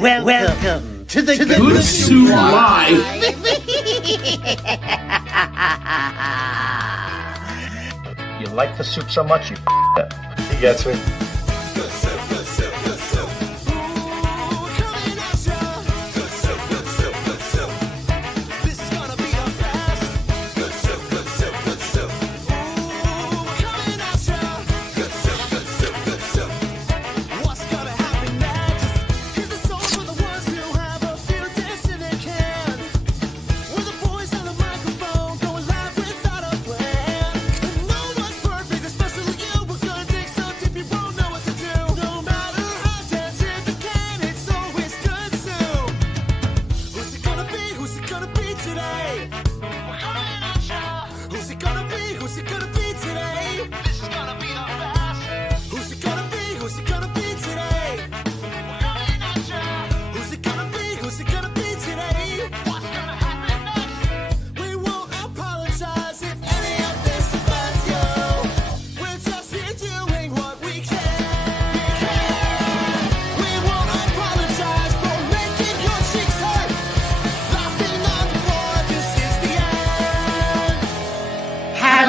Welcome to the Good Soup Live. You like the soup so much, you it. He gets it.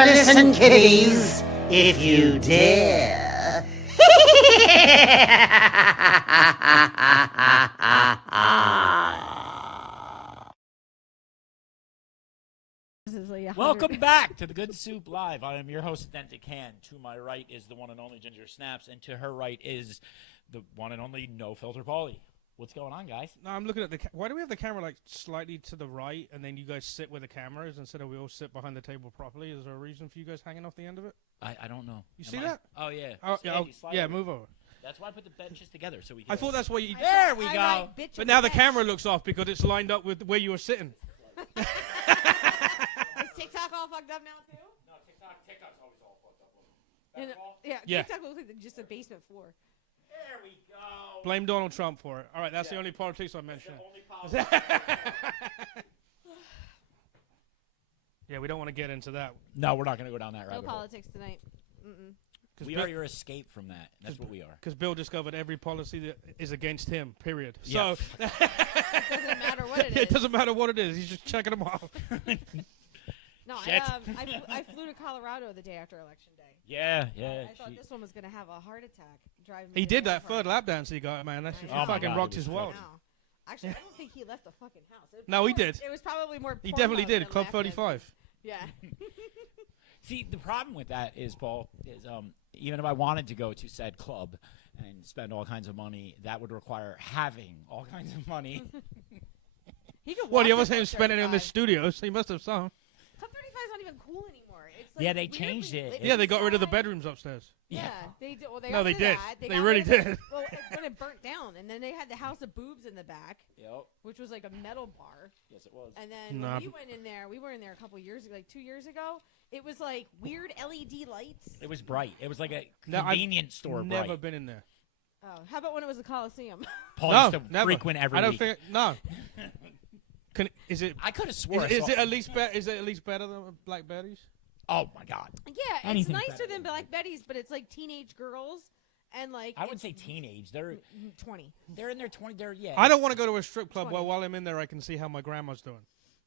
Listen, kiddies, if you dare. Welcome back to the Good Soup Live. I am your host, DENTED. To my right is the one and only Ginger Snaps, and to her right is the one and only No Filter Paulie. What's going on, guys? No, I'm looking at the. Why do we have the camera like slightly to the right, and then you guys sit where the camera is instead of we all sit behind the table properly? Is there a reason for you guys hanging off the end of it? I don't know. You see that? Oh yeah. Oh yeah. Move over. That's why I put the benches together so we can. I thought that's what you. There we go. But now the camera looks off because it's lined up with where you were sitting. Is TikTok all fucked up now too? No, TikTok's always all fucked up. Yeah, TikTok looks like just a basement floor. There we go. Blame Donald Trump for it. All right, that's the only politics I mentioned. Yeah, we don't want to get into that. No, we're not going to go down that rabbit No politics tonight. We are your escape from that. That's what we are. Because Bill discovered every policy that is against him, period. Yeah. So it doesn't matter what it is. It doesn't matter what it is. He's just checking them off. No, I flew to Colorado the day after Election Day. Yeah. I thought this one was going to have a heart attack. Driving. He did that third lap dance he got, man. That fucking rocked his world. Actually, I don't think he left the fucking house. No, he did. It was probably more. He definitely did. Club 35. Yeah. See, the problem with that is, Paul, is even if I wanted to go to said club and spend all kinds of money, that would require having all kinds of money. Well, he wasn't spending it in the studio, so he must have some. Club 35 is not even cool anymore. It's like yeah, they changed it. Yeah, they got rid of the bedrooms upstairs. Yeah, they did. Well, no, they did. They really did. Well, when it burnt down, and then they had the House of Boobs in the back, which was like a metal bar. Yes, it was. And then when we went in there, we were in there a couple years ago, like 2 years ago. It was like weird LED lights. It was bright. It was like a convenience store. Never been in there. Oh, how about when it was a Coliseum? Paul used to frequent every I don't week. think no. Is it? I could have sworn. Is it at least better than Black Betty's? Oh my God. Yeah, it's nicer than Black Betty's, but it's like teenage girls and like. I wouldn't say teenage. They're 20. They're in their 20. They're I don't want to go to a strip club where while I'm in there I can see how my grandma's doing.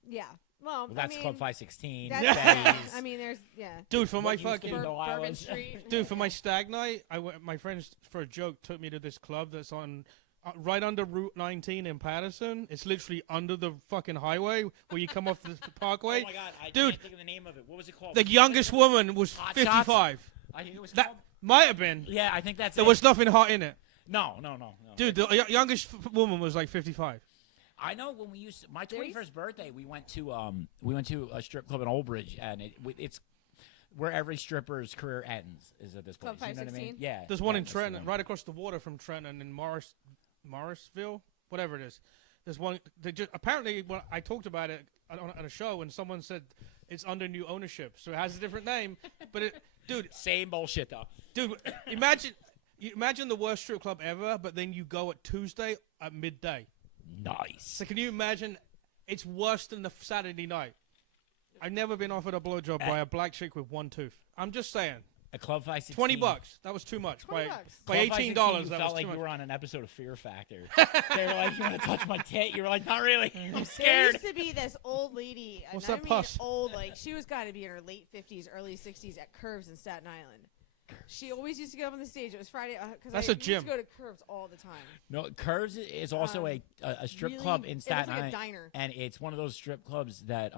Yeah. Well, that's Club 516. I mean, there's Dude, for my fucking Bourbon Street. Dude, for my stag night, my friends for a joke took me to this club that's on right under Route 19 in Patterson. It's literally under the fucking highway where you come off the parkway. Oh my God, I Dude, can't think of the name of it. What was it called? The youngest woman was 55. I think it was that might have been. Yeah, I think that's there was nothing hot in it. No. Dude, the youngest woman was like 55. I know when we used to, my 21st birthday, we went to a strip club in Old Bridge, and it's where every stripper's career ends is at this place. Club 516? You know what I mean? Yeah. There's one in Trenton, right across the water from Trenton in Morrisville, whatever it is. There's one. Apparently, when I talked about it on a show, and someone said it's under new ownership, so it has a different name. But dude, same bullshit though. Dude, imagine the worst strip club ever, but then you go at Tuesday at midday. Nice. So can you imagine? It's worse than the Saturday night. I've never been offered a blowjob by a black chick with one tooth. I'm just saying. A Club 516. $20. That was too much. $20. By Club $18, 516, that you was felt too like much. you were on an episode of Fear Factor. They were like, "You want to touch my tit?" You were like, "Not really. I'm There scared." used to be this old lady. What's and that I mean pus? old, like she was got to be in her late 50s, early 60s at Curves in Staten Island. She always used to get up on the stage. It was Friday because That's I a used gym. to go to Curves all the time. No, Curves is also a strip Really, club in it Staten looks like a Island, diner. and it's one of those strip clubs that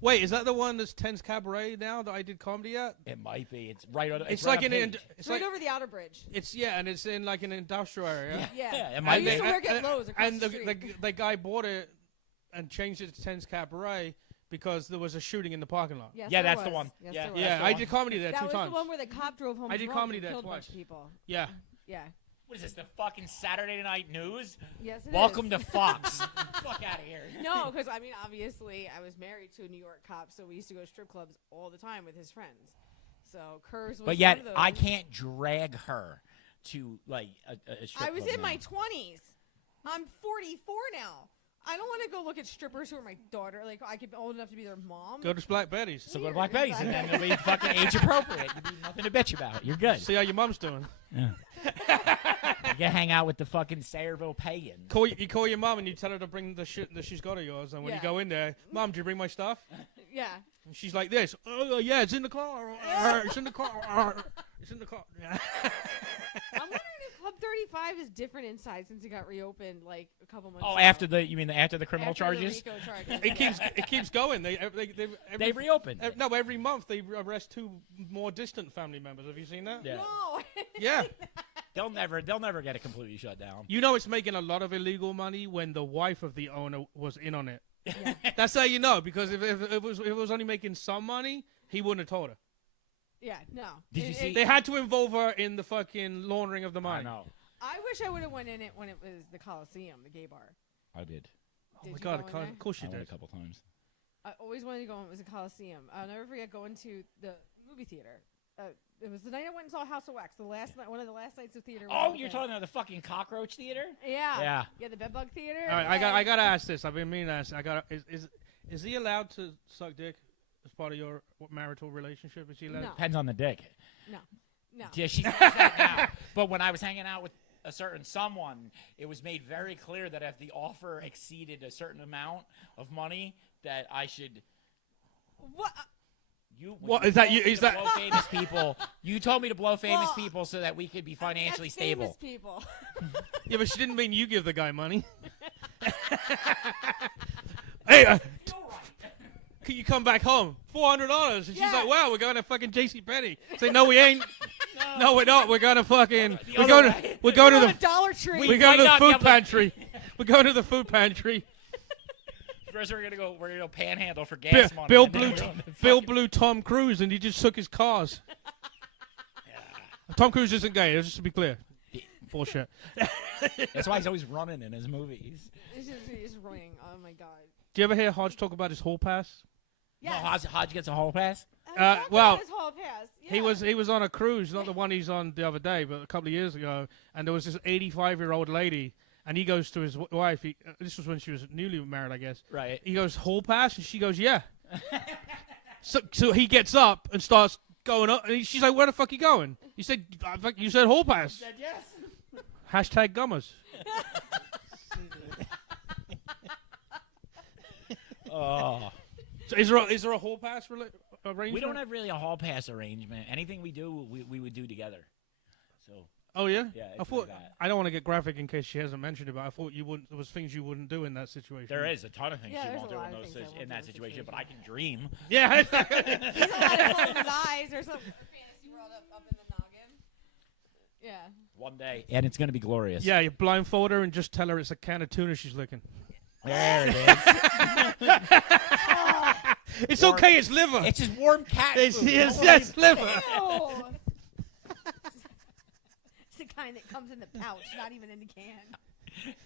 Wait, is that the one that's Ten's Cabaret now that I did comedy at? it might be. It's right. It's right like on an. Page. It's right like over the outer bridge. it's and it's in like an industrial area. Yeah. it I might used be. to work at Lowe's across And the street. the guy bought it and changed it to Ten's Cabaret because there was a shooting in the parking lot. Yes, Yeah, there that's the was. one. Yes, Yeah. there was. Yeah, the I one. did comedy there That two was times. the one where the cop drove home. I did drunk comedy and there killed a bunch twice. of people. Yeah. Yeah. What is this? The fucking Saturday Night News? Yes, it Welcome is. to Fox. Fuck out of here. No, because I mean, obviously, I was married to a New York cop, so we used to go to strip clubs all the time with his friends. So Curves was But yet, one of those. I can't drag her to like a strip I was club in now. my 20s. I'm 44 now. I don't want to go look at strippers who are my daughter. Like I could be old enough to be their mom. Go to Black Betty's. So go to Black Betty's, and then it'll be fucking age appropriate. You'll be nothing to bitch about. You're good. See how your mom's doing. Yeah. You can hang out with the fucking Sayreville pagan. You call your mom and you tell her to bring the shit that she's got of yours. And when Yeah. you go in there, Mom, do you bring my stuff? Yeah. And she's like this. Oh yeah, it's in the car. It's in the car. It's in the car. Yeah. I'm wondering if Club 35 is different inside since it got reopened like a couple months Oh, ago. after the criminal After charges? The RICO charges. It keeps going. They They reopened. No, every month they arrest two more distant family members. Have you seen that? Yeah. No. Yeah. They'll never get it completely shut down. You know it's making a lot of illegal money when the wife of the owner was in on it. That's how you know, because if it was only making some money, he wouldn't have told her. Yeah, no. Did you see- They had to involve her in the fucking laundering of the I money. know. I wish I would have went in it when it was the Coliseum, the gay bar. I did. Oh Did my you God, go in there? of course I you went a did. couple times. I always wanted to go when it was a Coliseum. I'll never forget going to the movie theater. It was the night I went and saw House of Wax. The last night, one of the last nights of theater. Oh, you're talking about the fucking cockroach theater? Yeah. Yeah. Yeah, the bedbug theater. All right, I gotta ask this. I've been meaning to ask. Is he allowed to suck dick as part of your marital relationship? Is he allowed? No. Depends on the dick. No. Yeah, she says that now. But when I was hanging out with a certain someone, it was made very clear that if the offer exceeded a certain amount of money, that I should. What? What, is that you- told me is to that- blow famous people? You told me to blow famous Well, people so that we could be financially That's stable. famous people. Yeah, but she didn't mean you give the guy money. Hey, can you come back home? $400. And she's Yeah. like, wow, we're going to fucking JCPenney. Say, no, we ain't. No, we're not. We're going to fucking. The We're other going way. to. We're going to Go the. to Dollar Tree. We're going to might the not be food able to- pantry. We're going to the food pantry. First, we're gonna go panhandle for gas money. Bill and then blew. we're gonna Bill fucking- blew Tom Cruise, and he just took his cars. Tom Cruise isn't gay. Just to be clear. Bullshit. That's why he's always running in his movies. It's ring. Oh my god. Do you ever hear Hodge talk about his hall pass? Yes. No, Hodge gets a hall pass. Well, his hall pass. He was on a cruise, not the one he's on the other day, but a couple of years ago, and there was this 85-year-old lady, and he goes to his wife. This was when she was newly married, I guess. Right. He goes, hall pass? And she goes, yeah. so he gets up and starts going up, and she's like, where the fuck you going? He said, you said hall pass. Said yes. Hashtag gummers. Oh. So is there a hall pass arrangement? We don't have really a hall pass arrangement. Anything we do, we would do together. So. Oh yeah. Yeah. I it's thought like that. I don't want to get graphic in case she hasn't mentioned it, but I thought you wouldn't. There was things you wouldn't do in that situation. There is a ton of things Yeah, she there's won't a do lot in, of those things I won't in do that in situation, situation. but I can dream. Yeah. He's allowed to close his eyes or something. Fantasy world up in the noggin. Yeah. One day, and it's going to be glorious. Yeah, you blindfold her and just tell her it's a can of tuna she's licking. There it is. It's Warm- okay, it's liver. It's just warm cat It's food. yes, Don't worry. yes, liver. Ew. It's the kind that comes in the pouch, not even in the can.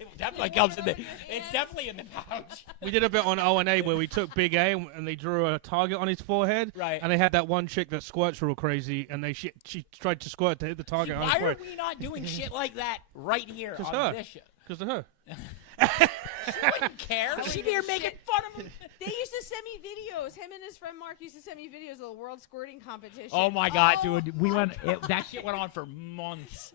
It definitely You comes warm in it the. up with your It's hands? definitely in the pouch. We did a bit on O&A where we took Big A and they drew a target on his forehead. Right. And they had that one chick that squirts real crazy, and she tried to squirt to hit the target on his Why are forehead. we not doing shit like that right here 'Cause on her. this show? Because of her. She wouldn't care. She'd be here making fun of him. They used to send me videos. Him and his friend Mark used to send me videos of the world squirting competition. Oh my God, Oh dude! We my went. God. That shit went on for months.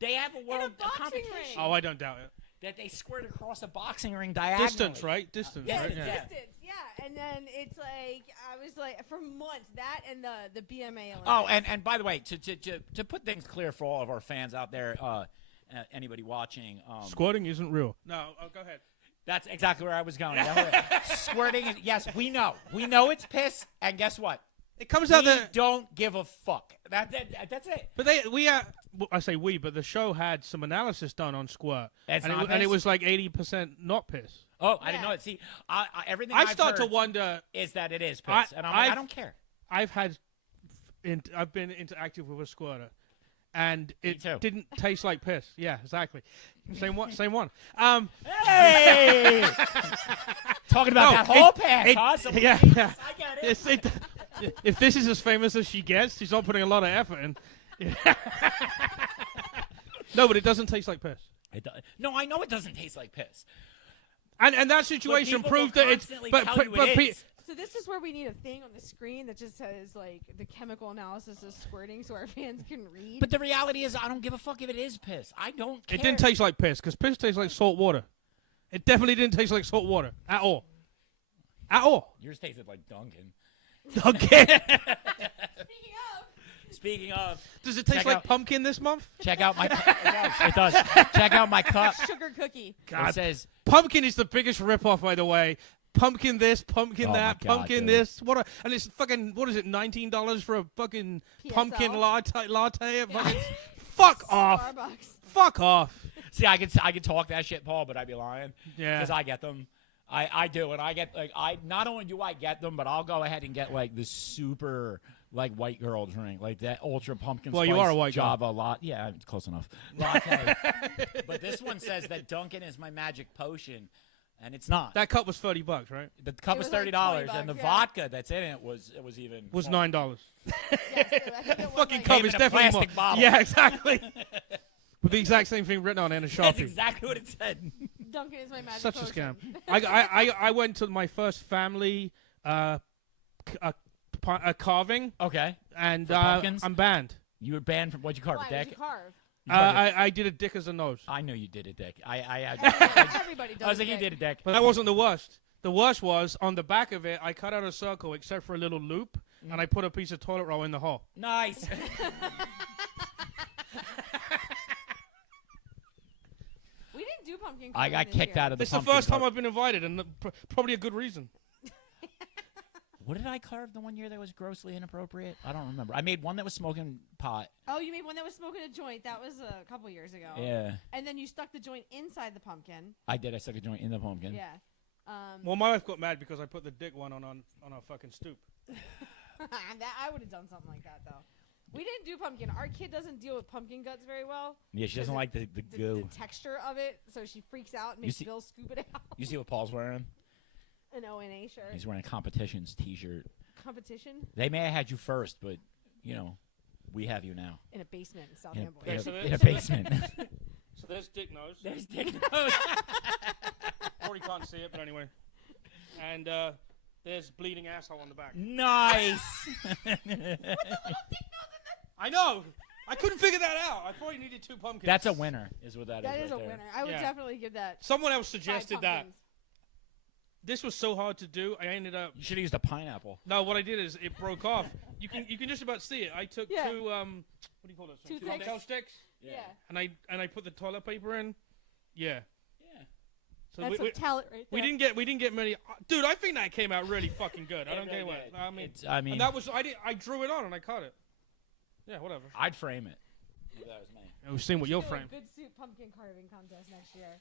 They have a world boxing competition ring. Oh, I don't doubt it. that they squirt across a boxing ring diagonally. Distance, right? Distance. Yeah, right? yeah. Distance, yeah. And then it's like I was like for months that and the BMA Olympics. Oh, and by the way, to put things clear for all of our fans out there, anybody watching, Squatting isn't real. No, go ahead. that's exactly where I was going. Squirting, yes, we know it's piss, and guess what? It comes We out that. don't give a fuck. That's it. But I say we, but the show had some analysis done on squirt, It's and not it piss? was like 80% not piss. Oh, I didn't Yeah. know it. See, everything I I've start to heard wonder. is that it is piss, I- and I'm like, I I've- don't care. I've been interactive with a squirter, and it too. didn't taste like piss. Yeah, exactly. Same one. Hey, talking about No, that whole it- pass, it- huh? Some yeah, ladies, yeah. I get it. If this is as famous as she gets, she's not putting a lot of effort in. No, but it doesn't taste like piss. No, I know it doesn't taste like piss. And that situation people proved will that it's. constantly But, tell but, you but it pe- is. So this is where we need a thing on the screen that just says like the chemical analysis of squirting, so our fans can read. But the reality is, I don't give a fuck if it is piss. I don't care. it didn't taste like piss because piss tastes like salt water. It definitely didn't taste like salt water at all. At all. Yours tasted like Dunkin'. Okay. Speaking of, Does it taste Check like out- pumpkin this month? check out my. It does. Check out my cup. sugar cookie. It says Pumpkin is the biggest ripoff, by the way. Pumpkin this, pumpkin Oh my that, God, pumpkin dude. this. And it's fucking, what is it, $19 for a fucking pumpkin PSL? latte? Fuck off. Starbucks. Fuck off. See, I could talk that shit, Paul, but I'd be lying. Yeah. Because I get them. I do, and I get not only do I get them, but I'll go ahead and get like the super like white girl drink, like that ultra pumpkin. Well, you spice are a white girl. Java lot. Yeah, it's close enough. Latte. But this one says that Dunkin' is my magic potion, and it's not. That cup was $30, right? The cup It was was like $30, $20, and the yeah. vodka that's in it was even Was more. $9. Yes, I think it was Fucking like- cup Came is in a definitely more. plastic bottle. Yeah, exactly. With the exact same thing written on it in a That's Sharpie. exactly what it said. Dunkin' is my magic Such a potion. scam. I went to my first family carving, Okay, and For pumpkins? I'm banned. you were banned from what'd you carve? Why? A What'd dick? you carve? You carved a- I did a dick as a nose. I knew you did a dick. Everybody does. I was like, you it. did a dick. But that wasn't the worst. The worst was on the back of it, I cut out a circle except for a little loop, and I put a piece of toilet roll in the hole. Nice. We didn't do pumpkin. I got carving this kicked year. out of the It's the pumpkin first time carve- I've been invited, and probably a good reason. What did I carve the one year that was grossly inappropriate? I don't remember. I made one that was smoking pot. Oh, you made one that was smoking a joint. That was a couple years ago. Yeah, And then you stuck the joint inside the pumpkin. I did. I stuck a joint in the pumpkin. Yeah. Well, my wife got mad because I put the dick one on our fucking stoop. That I would have done something like that though. We didn't do pumpkin. Our kid doesn't deal with pumpkin guts very well. Yeah, she doesn't like the goo. The texture of it, so she freaks out and makes see- Bill scoop it out. You see what Paul's wearing? An ONA shirt. He's wearing a competitions T-shirt. Competition They may have had you first, but you know, we have you now. in a basement in South In Amboy. a, in So a, there's- in a basement. So there's dick nose. There's dick nose. Probably can't see it, but anyway. And there's bleeding asshole on the back. Nice. I know. I couldn't figure that out. I probably needed 2 pumpkins. That's a winner, is what That is is right a there. winner. I would Yeah. definitely give that. Someone else 5 suggested that. pumpkins. This was so hard to do. I ended up. You should have used a pineapple. No, what I did is it broke off. You can just about see it. I took Yeah. 2 what do you call those things? Toothpicks? Cocktail sticks, Yeah. and I put the toilet paper in. Yeah. Yeah. So That's we, a talent right we there. didn't get many. Dude, I think that came out really fucking good. I don't really get what. did. I mean, It's- and that was I drew it on and I cut it. Yeah, whatever. I'd frame it. If that was me. We've seen what you'll Do a frame. Good suit pumpkin carving contest next year.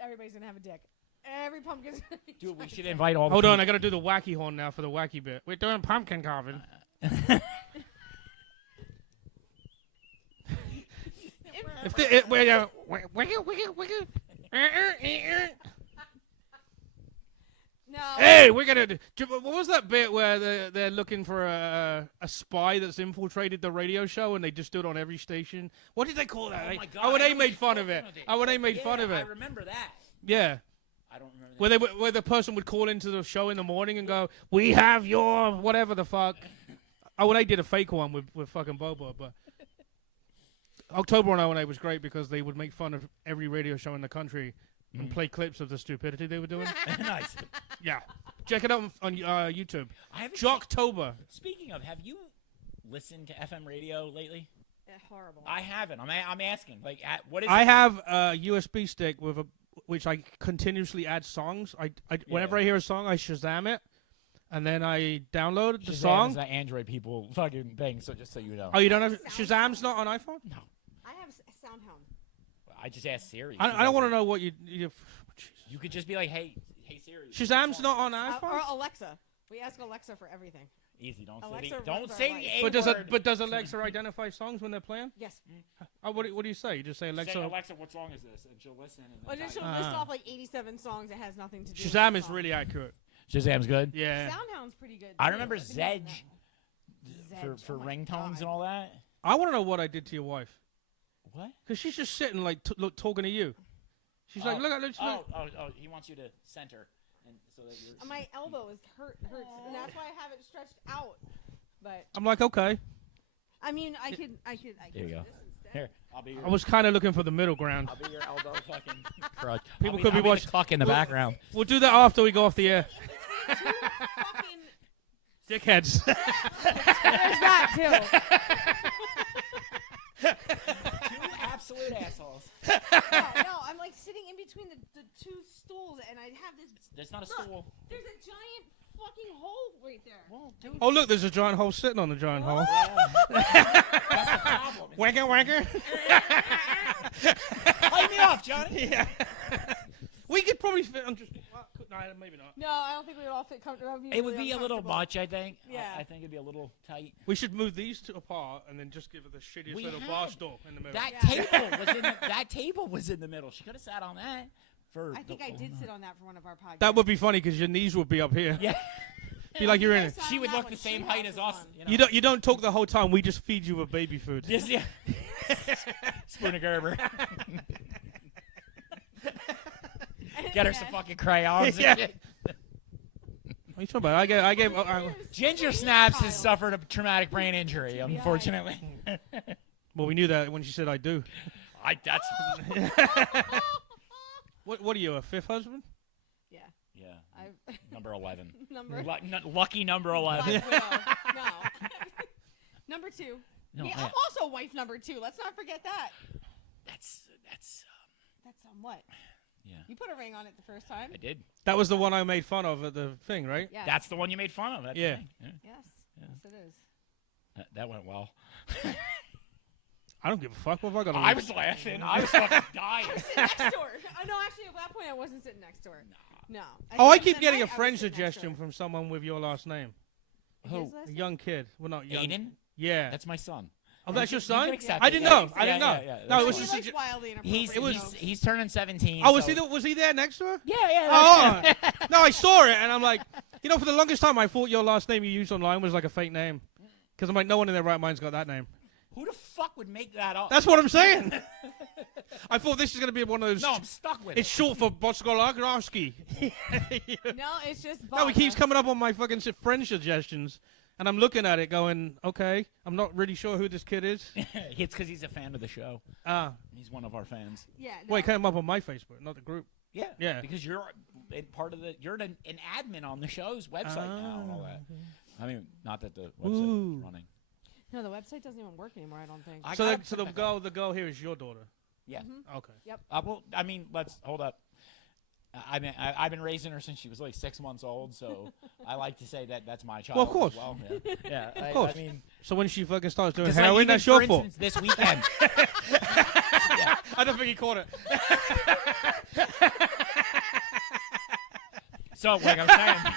Everybody's gonna have a dick. Every pumpkin's gonna be. Dude, we giant. should invite all the Hold on, I people- gotta do the wacky horn now for the wacky bit. We're doing pumpkin carving. If the, it, No. Hey, we're gonna. What was that bit where they're looking for a spy that's infiltrated the radio show and they just do it on every station? What did they call that? Oh my God! Oh, I they know made what fun you're of it. talking Oh, about. they made fun of I it. remember that. Yeah. I don't remember that. Where the person would call into the show in the morning and go, "We have your whatever the fuck." Oh, well, they did a fake one with fucking Bobo, but October on O&A was great because they would make fun of every radio show in the country and play clips of the stupidity they were doing. Nice. Yeah, check it out on YouTube. I haven't Jocktober. Speaking of, have you listened to FM radio lately? Horrible. I haven't. I'm asking. Like, what is? I it? have a USB stick with which I continuously add songs. Whenever I hear a song, I Shazam it, and then I download the Shazam song. is that Android people fucking thing. So just so you know. Oh, you don't have Shazam's not on iPhone? No. I have SoundHound. I just asked Siri. I don't want to know what you You could just be like, hey Siri. Shazam's not on iPhone. Or Alexa. We ask Alexa for everything. Easy. Don't Alexa say the, runs don't our say life. the A word. But does Alexa identify songs when they're playing? Yes. Oh, what do you say? You just say Alexa. Say, Alexa, what song is this? And she'll listen. And Well, then she'll list off like 87 songs that has nothing to do with Shazam the is song. really accurate. Shazam's good. Yeah. SoundHound's pretty good. I too. remember think it's on Zedge that. for Oh my ringtones God. and all that. I want to know what I did to your wife. What? Because she's just sitting like talking to you. She's like, look at this. Oh, he wants you to center. And so that you're My elbow is hurts, and that's why I have it stretched out. But I'm like, okay. I mean, I could. There you go. do this instead. Here, I'll be your, I was kind of looking for the middle ground. I'll be your elbow fucking crutch. People could be I'll watching- the clock in the background. We'll do that after we go off the air. Two fucking. Dickheads. There's that too. Two absolute assholes. No, I'm like sitting in between the two stools, and I have this. There's not a Look, stool. there's a giant fucking hole right there. Well, dude, Oh, look, there's a giant hole sitting on the giant hole. that's the problem. Wanker, wanker. Play me off, Johnny. Yeah. We could probably fit. I'm just. Well, no, maybe not. No, I don't think we would all fit comfortable. It would be a little much, I think. Yeah. I think it'd be a little tight. We should move these two apart and then just give her the shittiest We little had bar stool in the middle. That Yeah. table was in the middle. She could have sat on that. I think I did sit on that for one of our podcasts. That would be funny because your knees would be up here. Yeah. Be like you're in You it. guys sat She on would that look one. the same She height was as us. fun. You know? You don't talk the whole time. We just feed you with baby food. Just, yeah. Spoon of Gerber. Get her some fucking crayons. Yeah. And shit. What are you talking about? I gave. Ginger Snaps has suffered a traumatic brain injury, TBI. unfortunately. Well, we knew that when she said I do. That's What are you, a fifth husband? Yeah. yeah. I Number 11. number. Lucky number 11. Wife widow. No. Number 2. No, Yeah, yeah. I'm also wife number 2. Let's not forget that. That's That's what? yeah. You put a ring on it the first time. I did. That was the one I made fun of at the thing, right? Yes. That's the one you made fun of. That Yeah. thing. Yeah. Yes. Yeah. Yes, it is. That went well. I don't give a fuck. What have I got? I was laughing. I was fucking dying. Sit next door. Oh, no, actually, at that point, I wasn't sitting next door. No. Oh, I think keep the getting night a I was friend sitting next suggestion door. from someone with your last name. Who? His last A name? young kid. Well, not young. Aiden? Yeah. That's my son. Oh, that's your You son? can accept I it, didn't yeah. know. I Yeah, didn't know. yeah, yeah, No, it that's was He just. likes wildly He's inappropriate he's jokes. he's turning 17. Oh, was so- he there next to her? Yeah, yeah. Oh, no, I saw it, and I'm like, for the longest time, I thought your last name you used online was like a fake name. Because I'm like, no one in their right mind's got that name. Who the fuck would make that up? That's what I'm saying. I thought this is going to be one of those. No, I'm stuck with It's short for Botskolagrowski. No, it's just. No, he keeps Bogga. coming up on my fucking friend suggestions, and I'm looking at it going, okay, I'm not really sure who this kid is. It's because he's a fan of the show. He's one of our fans. Yeah. No. Wait, came up on my Facebook, not the group. Yeah. Yeah. Because you're you're an admin on the show's website now and all that. I mean, not that the website Ooh. is running. No, the website doesn't even work anymore. I don't think. I So, gotta the, so put the it back girl here is your daughter. Yeah. Okay. Well, I mean, let's hold up. I mean, I've been raising her since she was like 6 months old, so I like to say that that's my child. Well, of course. As well. Yeah, yeah, Of course. I mean, So when she fucking starts doing 'cause, like, heroin, even that's for your fault. instance, this weekend. I don't think he caught it. So, like I'm saying,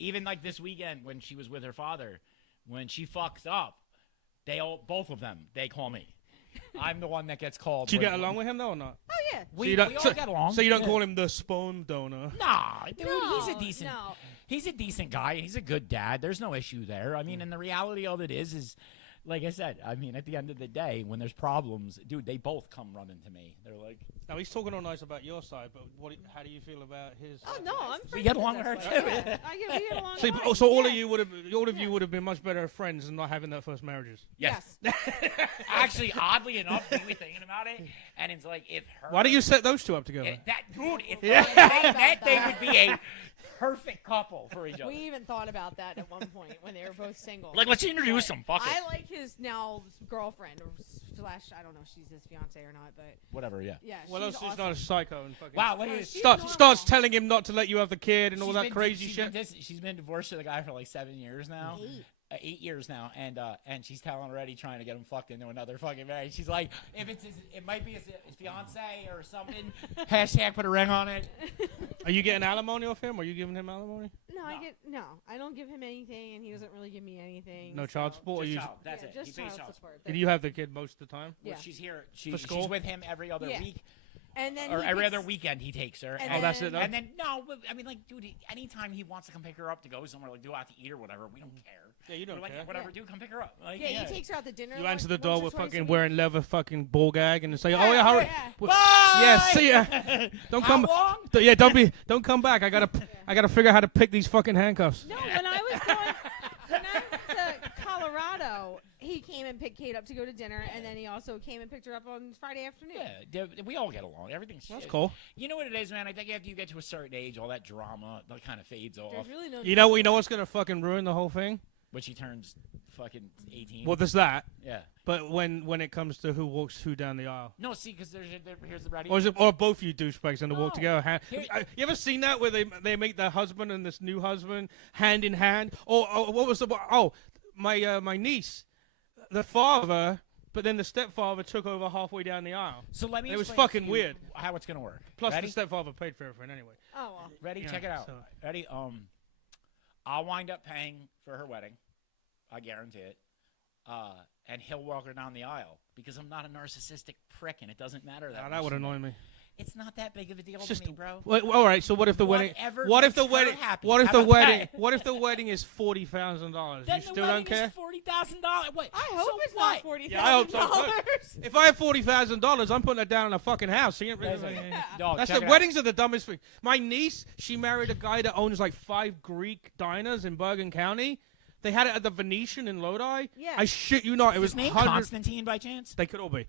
even like this weekend when she was with her father, when she fucks up, both of them, they call me. I'm the one that gets called. Do you get along with him though or not? Oh yeah. We don't- all get along. So you don't Yeah. call him the spawn donor? Nah, dude, No, he's a decent. no. He's a decent guy. He's a good dad. There's no issue there. I mean, and the reality of it is like I said. I mean, at the end of the day, when there's problems, dude, they both come running to me. They're like, Now he's talking all nice about your side, but how do you feel about his? Oh no, I'm. We friends get with along with her this too. one. Yeah. We get along. So, fine. so all Yeah. of you would have been much better friends than not having that first marriages. yes. Actually, oddly enough, we were thinking about it, and it's like if her. Why don't you set those two up together? If they met, they would be a perfect couple for each other. We even thought about that at one point when they were both single. Like, let's introduce them. Fuck it. I like his now girlfriend or slash. I don't know if she's his fiance or not, but Whatever. Yeah. yeah. Well, she's else awesome. he's not a psycho and fucking. Wow. Look No, at this. she's Starts normal. telling him not to let you have the kid and all She's that been- crazy she's shit. been she's been divorced with a guy for like 7 years now. 8 years now, and she's telling already trying to get him fucked into another fucking marriage. She's like, if it's it might be his fiance or something. Hashtag put a ring on it. Are you getting alimony off him? Or are you giving him alimony? No, I don't give him anything, and he doesn't really give me anything. No child so- support. Or Just you, child. That's yeah, it. just He pays child child support. did you have the kid most of the time? Yeah. Well, she's here. For school? She's with him every other Yeah. week, And then or he every picks- other weekend he takes her. And Oh, that's it. Though? And then no, but, I mean, like, dude, anytime he wants to come pick her up to go somewhere, like, go out to eat or whatever, we don't care. Yeah, you don't We're like, care. whatever, Yeah. dude, come pick her up. Like, Yeah, he takes her out to dinner. You like, answer the once door or with twice a fucking week. wearing leather fucking ball gag and say, Yeah, "Oh yeah, hurry, yeah. Bye! yeah, see ya. Don't How come. long? Yeah, don't come back. I gotta figure out how to pick these fucking handcuffs." No, when I went to Colorado, he came and picked Kate up to go to dinner, and then he also came and picked her up on Friday afternoon. Yeah, we all get along. Everything's That's shit. cool. You know what it is, man? I think after you get to a certain age, all that drama that kind of fades off. There's really no. You know what's gonna fucking ruin the whole thing? When she turns fucking 18. Well, there's that. Yeah. But when it comes to who walks who down the aisle. No, see, because here's the ready. Or both you douchebags and they walk No. together. Here- You ever seen that where they make their husband and this new husband hand in hand? Or what was the my niece, the father, but then the stepfather took over halfway down the aisle. So let me. It was explain fucking to you weird. How it's gonna work. Plus ready? the stepfather paid for everything anyway. Oh well. Ready? Yeah, Check it out. so- Ready? I'll wind up paying for her wedding. I guarantee it. And he'll walk her down the aisle because I'm not a narcissistic prick, and it doesn't matter that. That much would to me. annoy me. It's not that big of a deal It's to just me, bro. all right. So what if the wedding? Whatever What if the makes her wedding? happy. What if How the about wedding? that? What if the wedding is $40,000? Then You the still wedding don't care? is $40,000. What? I hope so it's what? not $40,000. Yeah, I hope so, too. If I have $40,000, I'm putting that down in a fucking house. You ain't really- Dog, That's check the it out. weddings are the dumbest thing. My niece, she married a guy that owns like 5 Greek diners in Bergen County. They had it at the Venetian in Lodi. Yeah. I shit you not. It was His name 100. Constantine by chance? They could all be.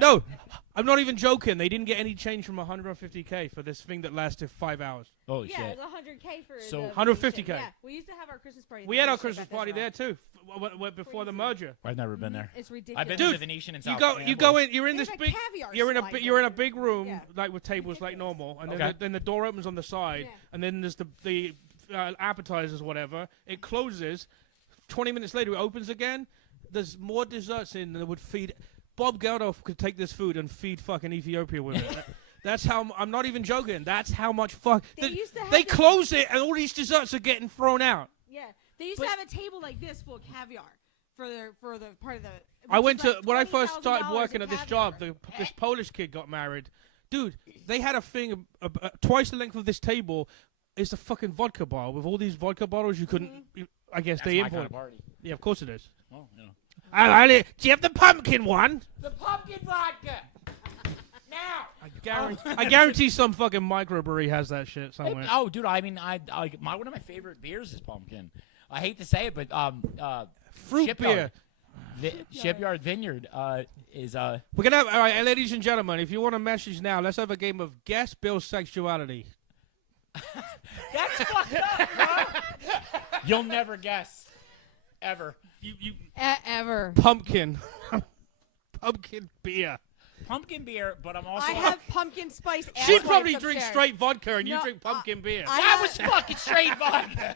No, I'm not even joking. They didn't get any change from 150K for this thing that lasted 5 hours. Holy Yeah, shit. it was $100K for So, the 150K. vacation. Yeah, we used to have our Christmas party. We had our Christmas party there too, before the merger. I've never been there. It's ridiculous. I've been Dude, to the Venetian in You South go Miami. in. You're in There's this a big. caviar You're slide in a there. big room, Yeah. like with tables like Ridiculous. normal, and Okay. then the door opens on the side, Yeah. and then there's the appetizers, whatever. It closes. 20 minutes later, it opens again. There's more desserts in that would feed. Bob Geldof could take this food and feed fucking Ethiopia with it. That's how. I'm not even joking. That's how much fuck. They used to have They this- close it, and all these desserts are getting thrown out. Yeah, they used to have a table like this full of caviar for the part of the. I which went is to like when I first started $20,000 working of at this caviar. job. This Polish kid got married. Dude, they had a thing twice the length of this table. Is the fucking vodka bar with all these vodka bottles you couldn't. I guess That's they my kind import. of party. Yeah, of course it is. Oh, yeah. Do you have the pumpkin one? The pumpkin vodka. Now. I guarantee some fucking microbrewery has that shit somewhere. Oh, dude. I mean, one of my favorite beers is pumpkin. I hate to say it, but Fruit Shipyard. Shipyard Vineyard is We're gonna have, all right, ladies and gentlemen. If you want a message now, let's have a game of guess Bill's sexuality. That's fucked up, bro. You'll never guess, ever. You Ever. pumpkin, pumpkin beer. Pumpkin beer, but I'm also. I have pumpkin spice. She ass probably wipes drinks upstairs. straight vodka, and you No, drink pumpkin beer. That was fucking straight vodka.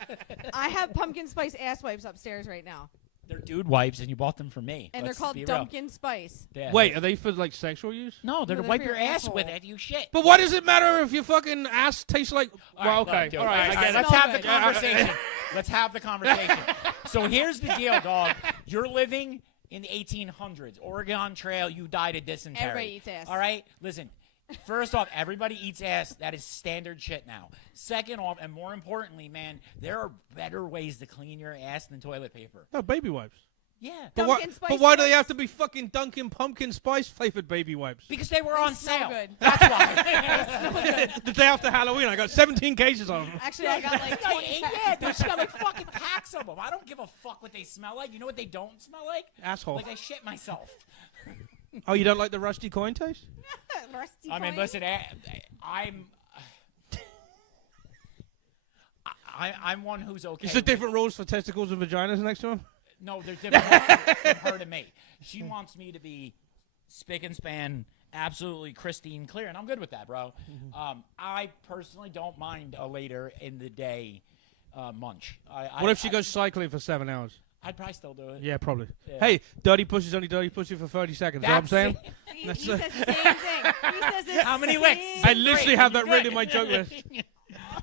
I have pumpkin spice ass wipes upstairs right now, They're dude wipes, and you bought them for me. and Let's they're called be real. Pumpkin Spice. Yeah. Wait, are they for like sexual use? No, they're No, to they're wipe for your your ass with asshole. it. You shit. But what does it matter if your fucking ass tastes like? Well, okay, Dude, all right, I get it. let's Smell have the good. conversation. Let's have the conversation. So here's the deal, dog. You're living in the 1800s. Oregon Trail, you died of dysentery. Everybody eats ass. All right? Listen, first off, everybody eats ass. That is standard shit now. Second off, and more importantly, man, there are better ways to clean your ass than toilet paper. No, baby wipes. Yeah. But why do they have to be fucking Dunkin' Pumpkin Spice flavored baby wipes? Because they were on smell sale. good. That's why. The day after Halloween, I got 17 cases of them. Actually, I got like 20 yeah, they got like fucking packs of them. I don't give a fuck what they smell like. You know what they don't smell like? Asshole. Like I shit myself. Oh, you don't like the rusty coin taste? Rusty I mean, coin. listen, I'm one who's okay. Is there with- different rules for testicles and vaginas next to them? No, there's different rules from her to me. She wants me to be spick and span, absolutely pristine clear, and I'm good with that, bro. I personally don't mind a later in the day munch. What if she goes cycling for 7 hours? I'd probably still do it. Yeah, probably. Yeah. Hey, dirty pussy's only dirty pussy for 30 seconds. You know what I'm saying? He says the same thing. He says the How many same licks? I literally Great, have that you're written good. in my joke list.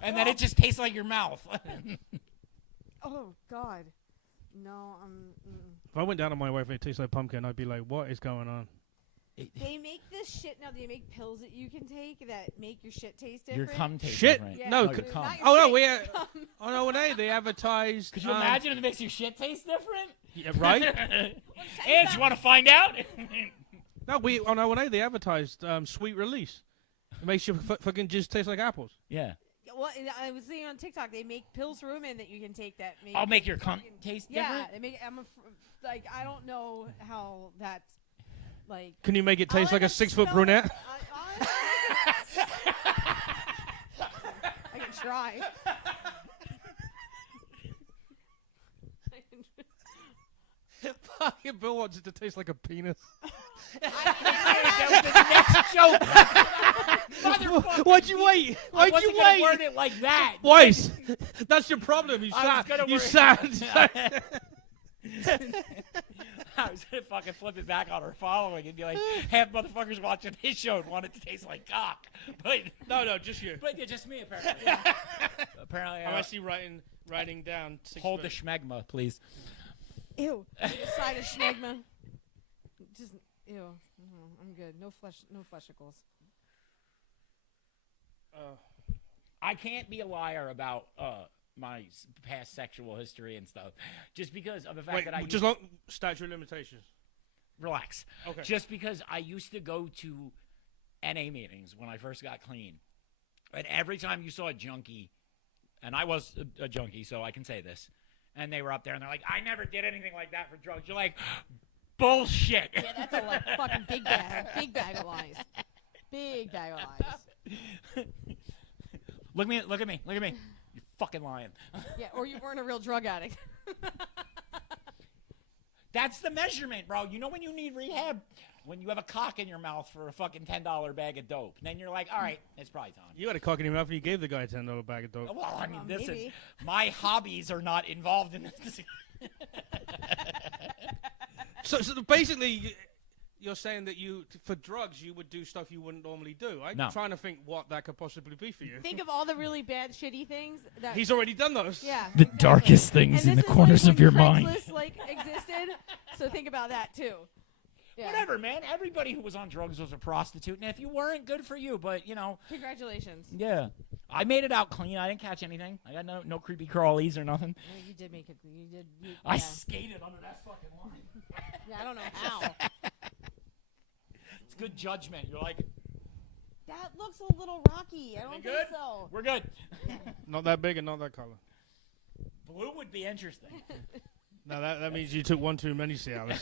And then it just tastes like your mouth. Oh God, no. If I went down on my wife and it tastes like pumpkin, I'd be like, what is going on? They make this shit now. They make pills that you can take that make your shit taste Your different. cum tastes Shit. different. Yeah, No, your c- cum. not your Oh, no, shit, we your had, cum. on O&A, they advertised. Could you imagine if it makes your shit taste different? Yeah, right? And you want to find out? No, on O&A, they advertised sweet release. It makes your fucking jizz taste like apples. Yeah. Well, I was seeing on TikTok they make pills for women that you can take that make. I'll make your cum taste Yeah, different. they make. Like I don't know how that's like. Can you make it taste All I like a can 6-foot smell- brunette? I can try. Fucking Bill wants it to taste like a penis. That was the next joke. Motherfucker. Why'd you wait? I Why'd wasn't you gonna wait? word it like that. Weiss, that's your problem. You I was gonna sad. I was gonna fucking flip it back on our following and be like, half motherfuckers watching this show would want it to taste like cock, but No, just you. yeah, just me apparently. Apparently, I'm actually writing down 6 hold the foot. schmegma, please. Ew. Side of schmegma. Just ew. I'm good. No fleshicles. I can't be a liar about my past sexual history and stuff, just because of the fact Wait, that I just long statute of limitations. relax. Okay. Just because I used to go to NA meetings when I first got clean, and every time you saw a junkie, and I was a junkie, so I can say this, and they were up there and they're like, I never did anything like that for drugs. You're like, bullshit. Yeah, that's a like, fucking big bag of lies. Big bag of lies. Look at me. You're fucking lying. Yeah, or you weren't a real drug addict. That's the measurement, bro. You know when you need rehab? When you have a cock in your mouth for a fucking $10 bag of dope. And then you're like, all right, it's probably time. You had a cock in your mouth and you gave the guy a $10 bag of dope. Well, I mean, Well, listen, maybe. my hobbies are not involved in this. So basically, you're saying that for drugs, you would do stuff you wouldn't normally do. I'm No. trying to think what that could possibly be for you. Think of all the really bad, shitty things that. He's already done those. Yeah. The exactly. darkest things And in this the is corners like of your when mind. Craigslist, like existed. So think about that too. Yeah. Whatever, man. Everybody who was on drugs was a prostitute. And if you weren't, good for you. But, you know, Congratulations. yeah. I made it out clean. I didn't catch anything. I got no creepy crawlies or nothing. Yeah, you did make it. You did. I yeah. skated under that fucking line. Yeah, I don't know how. It's good judgment. You're like, That looks a little rocky. I don't think good? so. We're good. Not that big and not that color. Blue would be interesting. No, that means you took one too many Cialis.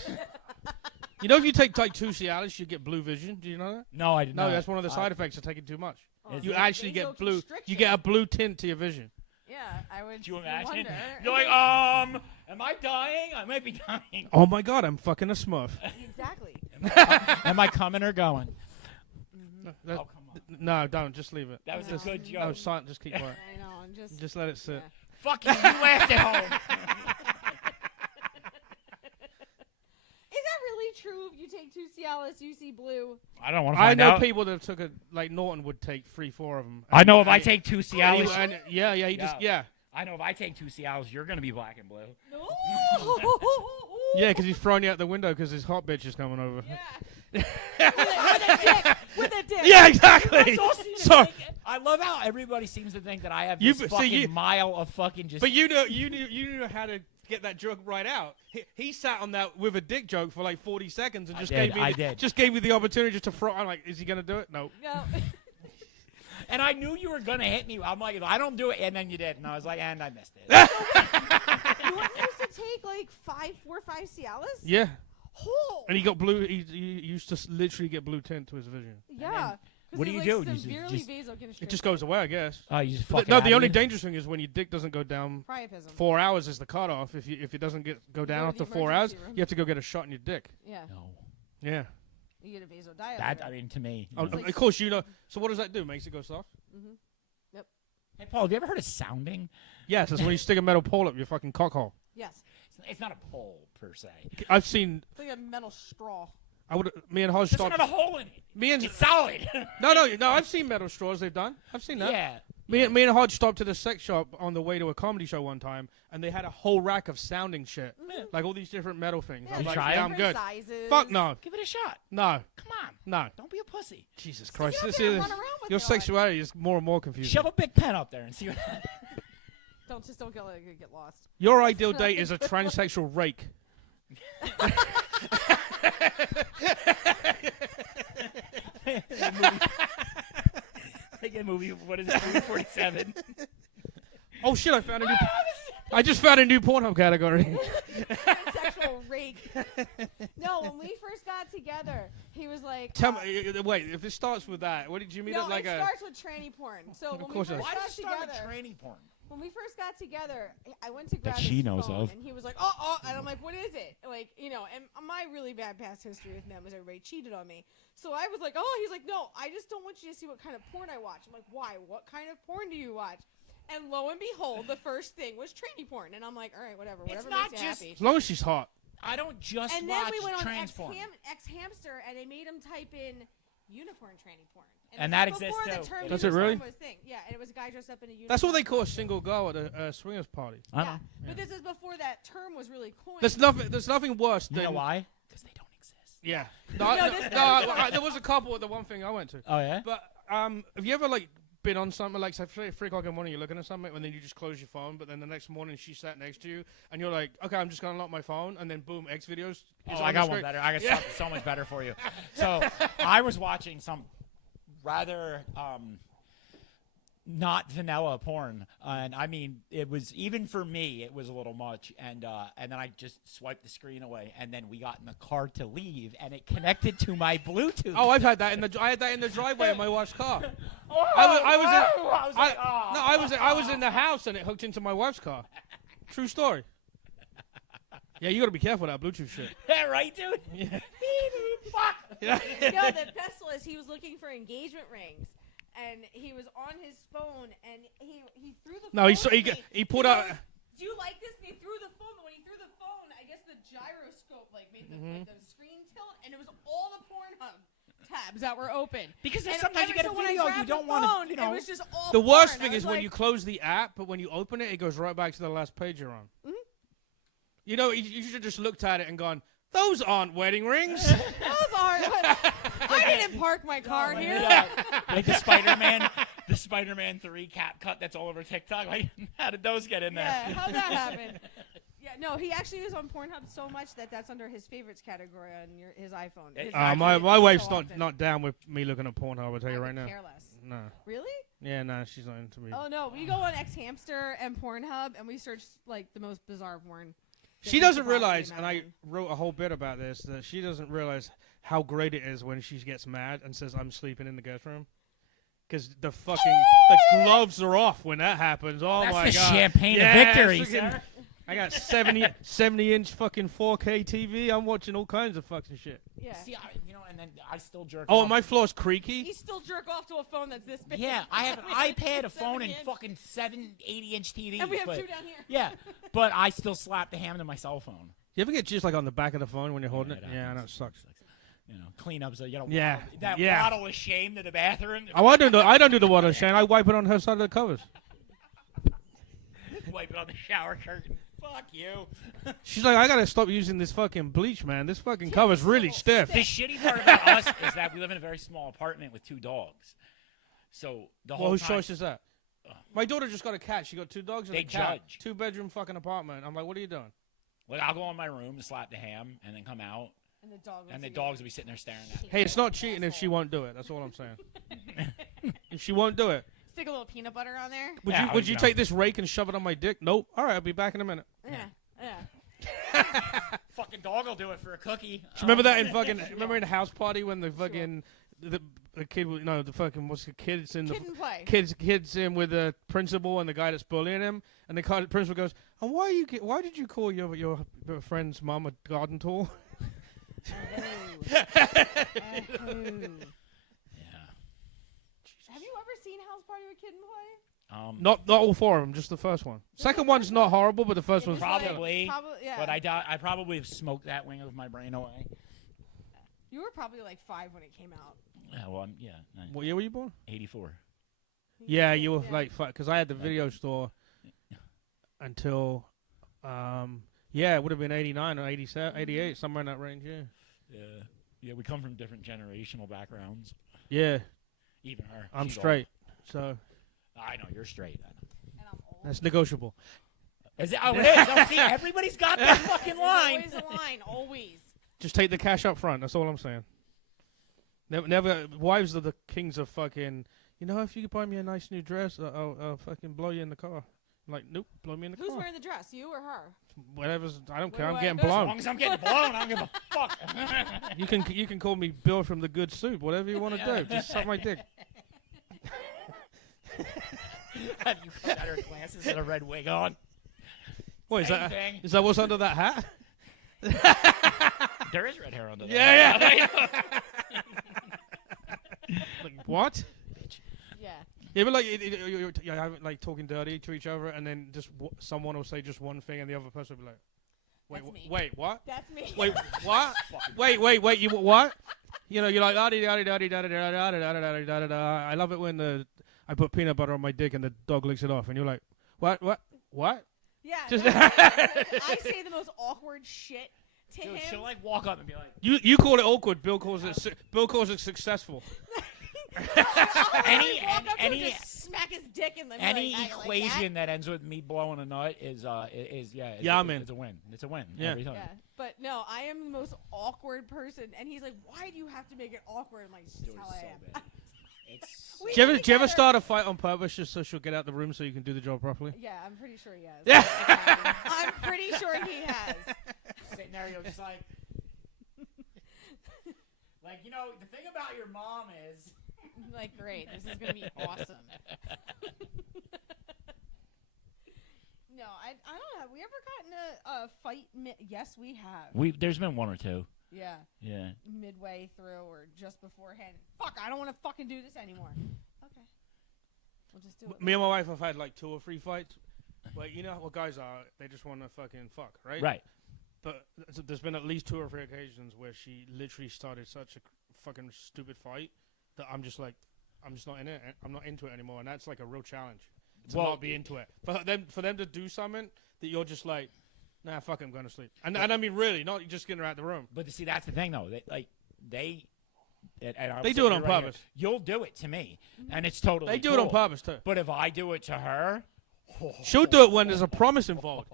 You know, if you take like 2 Cialis, you get blue vision. Do you know that? No, I did not. No, that's one of the side effects of taking too much. Oh, Is You it? actually get blue. You get a blue tint to your vision. Yeah, I would. Do you imagine? Wonder. You're like, am I dying? I might be dying. Oh my God, I'm fucking a Smurf. Exactly. Am I coming or going? That- Oh, come on. No, don't. Just leave it. That was No. a good No, joke. silent. Just keep quiet. I know. I'm just. Just let it sit. Yeah. Fuck you. You laughed at home. Is that really true? If you take 2 Cialis, you see blue. I don't want to I find know out. people that took it, like Norton would take 3, 4 of them. I know if I take 2 And Cialis. he just I know if I take 2 Cialis, you're gonna be black and blue. No. Yeah, because he's throwing you out the window because his hot bitch is coming over. Yeah. with a dick. Yeah, exactly. That's all seems to So, think- I love how everybody seems to think that I have You- this see, fucking you- mile of fucking just. but you knew how to get that joke right out. He sat on that with a dick joke for like 40 seconds and just gave me the opportunity just to throw. I'm like, is he gonna do it? No. No. and I knew you were gonna hit me. I'm like, if I don't do it, and then you did, and I was like, and I missed it. You used to take like 4 or 5 Cialis? Yeah. Oh. And he got blue. He used to literally get blue tint to his vision. Yeah. What do you like do? You Severely just- vasoconstricted. It just goes away, I guess. Oh, you just But fucking. no, the only dangerous thing is when your dick doesn't go down. Priapism. 4 hours is the cutoff. If it doesn't go down go to the after 4 hours, emergency room. you have to go get a shot in your dick. Yeah. No. Yeah. You get a vasodilator. That I mean, to me. Oh, you know. like- of course, you know. So what does that do? Makes it go soft? Hey, Paul, have you ever heard of sounding? Yes, that's when you stick a metal pole up your fucking cock hole. Yes. It's not a pole per se. I've seen. It's like a metal straw. Me and Hodge It doesn't stopped. have a hole in it. Me and It's solid. no. I've seen metal straws they've done. I've seen that. yeah. Me and Hodge stopped at a sex shop on the way to a comedy show one time, and they had a whole rack of sounding shit, like all these different metal things. I was you like, try yeah, it? I'm good. Sizes. Fuck no, Give it a shot. no, Come on. no. Don't be a pussy. Jesus Christ, Get up this there and is run around with your it on. sexuality is more and more confusing. Shove a big pen up there and see what happens. Don't get lost. Your ideal date is a transsexual rake. Like a movie. What is it? Movie 47. Oh shit! I just found a new Pornhub category. Sexual rake. No, when we first got together, he was like. Tell me, wait. If it starts with that, what did you mean? No, like it a? starts with tranny porn. So when we course it first does. Why got does it start with together, training porn? when we first got together, I went to grab That she his knows phone, of. and he was like, "Oh," and I'm like, "What is it?" Like, you know, and my really bad past history with men was everybody cheated on me. So I was like, "Oh," he's like, "No, I just don't want you to see what kind of porn I watch." I'm like, "Why? What kind of porn do you watch?" And lo and behold, the first thing was tranny porn, and I'm like, "All right, whatever, whatever not makes you just- happy." As long as she's hot. I don't just And then watch we went on trans porn. X Hamster, and they made him type in unicorn tranny porn. And this that was exists before the too. term Does it unicorn really? was thing. Yeah, and it was a guy dressed up in a unicorn. That's what they call a single girl at a swingers party. I Yeah, know. but this is before that term was really coined. There's nothing worse than. You know why? Because they don't exist. Yeah. There was a couple at the one thing I went to. Oh yeah. But have you ever like been on something like say 3 o'clock in the morning, you're looking at something, and then you just close your phone, but then the next morning she sat next to you, and you're like, okay, I'm just gonna lock my phone, and then boom, X videos. is Oh, on I the got one screen. better. I got something so much better for you. So I was watching some rather not vanilla porn, and I mean, it was even for me, it was a little much, and then I just swiped the screen away, and then we got in the car to leave, and it connected to my Bluetooth. Oh, I had that in the driveway of my wife's car. Oh, I was in the house and it hooked into my wife's car. True story. Yeah, you gotta be careful with that Bluetooth shit. Yeah, right, dude. Yeah. Fuck. Yeah. No, the best was he was looking for engagement rings, and he was on his phone, and he threw the No, phone he at me. he pulled out. goes, "Do you like this?" And he threw the phone, but when he threw the phone, I guess the gyroscope like made like the screen tilt, and it was all the Pornhub tabs that were open. Because And sometimes you get a so when I video you grabbed don't the want phone, to, you know. It was just all The worst porn. thing I is was when like, you close the app, but when you open it, it goes right back to the last page you're on. You know, you should have just looked at it and gone, "Those aren't wedding rings." "Those aren't." I didn't park my car here. Like the Spider-Man 3 cap cut that's all over TikTok. Like, how did those get in there? Yeah, how'd that happen? Yeah, no, he actually was on Pornhub so much that's under his favorites category on his iPhone. His My iPhone wife's so often. not down with me looking at Pornhub. I'll tell I you would right now. care less. No. Really? Yeah, no, she's not into me. Oh no, we go on X Hamster and Pornhub and we search like the most bizarre porn. that She we could doesn't possibly realize, and I imagine. wrote a whole bit about this, that she doesn't realize how great it is when she gets mad and says, "I'm sleeping in the guest room." Because the gloves are off when that happens. Oh That's my the god! champagne of victory, freaking- sir. I got 70-inch fucking 4K TV. I'm watching all kinds of fucking shit. Yeah. See, and then I still jerk Oh, off. and my floor's creaky. He still jerk off to a phone that's this big. Yeah, I have an iPad, a phone, and 70-inch. fucking 80-inch TV. And we have but, 2 down here. Yeah, but I still slap the hand to my cell phone. You ever get just like on the back of the phone when you're holding it? it Yeah, I know happens. it sucks. You know, cleanups. You know, Yeah, that yeah. waddle of shame to the bathroom. Oh, I don't do the water, Shane. I wipe it on her side of the covers. Wipe it on the shower curtain. Fuck you. She's like, I gotta stop using this fucking bleach, man. This fucking cover's really stiff. The shitty part about us is that we live in a very small apartment with 2 dogs. So the whole Well, whose time, choice is that? My daughter just got a cat. She got 2 dogs and They a cat. judge. 2-bedroom fucking apartment. I'm like, what are you doing? like, I'll go in my room and slap the ham and then come out, And the dog. and the dogs will be sitting there staring at me. Hey, it's not cheating if she won't do it. That's all I'm saying. If she won't do it, Stick a little peanut butter on there. would you take this rake and shove it on my dick? Nope. All right, I'll be back in a minute. Yeah. Fucking dog will do it for a cookie. Remember that in fucking? Remember in House Party when the fucking the kid, no, the fucking what's the kids in the Kid and play. kids in with the principal and the guy that's bullying him, and the principal goes, "And why did you call your friend's mom a garden tool?" Yeah. Have you ever seen House Party with Kid and Play? Not all 4 of them, just the first one. Second one's not horrible, but the first one's Probably. Yeah. But I probably have smoked that wing of my brain away. You were probably like 5 when it came out. Yeah, well, What year were you born? 84. Yeah, you were like, because I had the video store until, it would have been 89 or 87, 88, somewhere in that range, yeah. Yeah, we come from different generational backgrounds. Yeah, Even her. I'm she's straight, so old. I know, you're straight. I know. And I'm old. that's negotiable. Is it? Oh, it is. Oh, see, everybody's got that fucking line. There's always a line, always. Just take the cash up front, that's all I'm saying. Never wives are the kings of fucking, if you could buy me a nice new dress, I'll fucking blow you in the car. I'm like, nope, blow me in the Who's car. wearing the dress, you or her? Whatever's, I don't care, I'm Wait, getting as As blown. long as I'm getting blown, I don't give a fuck. You can call me Bill from the Good Soup, whatever you want to do. Just suck my dick. Have you got her glasses and a red wig on? What is Same that? thing. Is that what's under that hat? There is red hair under that. Yeah. Like, what? Yeah. Yeah, but like you're having, like talking dirty to each other, and then just someone will say just one thing, and the other person will be like, "Wait, That's me. wait, what? That's me. Wait, what? wait, you what? You're like da da da da da da da da da da. I love it when I put peanut butter on my dick and the dog licks it off, and you're like, what? Yeah. Just I say the most awkward shit to Dude, him. she'll like walk up and be like, you call it awkward. Bill calls it successful. any just smack his dick in the any like, equation that ends with me blowing a nut is I'm in. It's a win. It's a win. Yeah. Every time. Yeah, but no, I am the most awkward person, and he's like, "Why do you have to make it awkward?" I'm like, "This is Dude, how it's I so am." bad. It's We Do you live ever together. start a fight on purpose just so she'll get out the room so you can do the job properly? Yeah, I'm pretty sure he has. Yeah. I'm pretty sure he has. sitting there, you're just like, the thing about your mom is. Like, great, this is gonna be awesome. No, I don't know. Have we ever gotten a fight? Yes, we have. There's been 1 or 2. Yeah. Yeah. Midway through or just beforehand. Fuck, I don't want to fucking do this anymore. Okay. We'll just do it. Me and my wife have had like 2 or 3 fights. But you know what guys are? They just want to fucking fuck, right? Right. But there's been at least 2 or 3 occasions where she literally started such a fucking stupid fight that I'm just not in it. I'm not into it anymore, and that's like a real challenge to not be into it. For them to do something that you're just like, nah, fuck, I'm going to sleep. And I mean really, not just getting her out the room. But see, that's the thing though. They They do it on purpose. You'll do it to me, and it's totally. They do it on purpose too. But if I do it to her, She'll do it when there's a promise involved.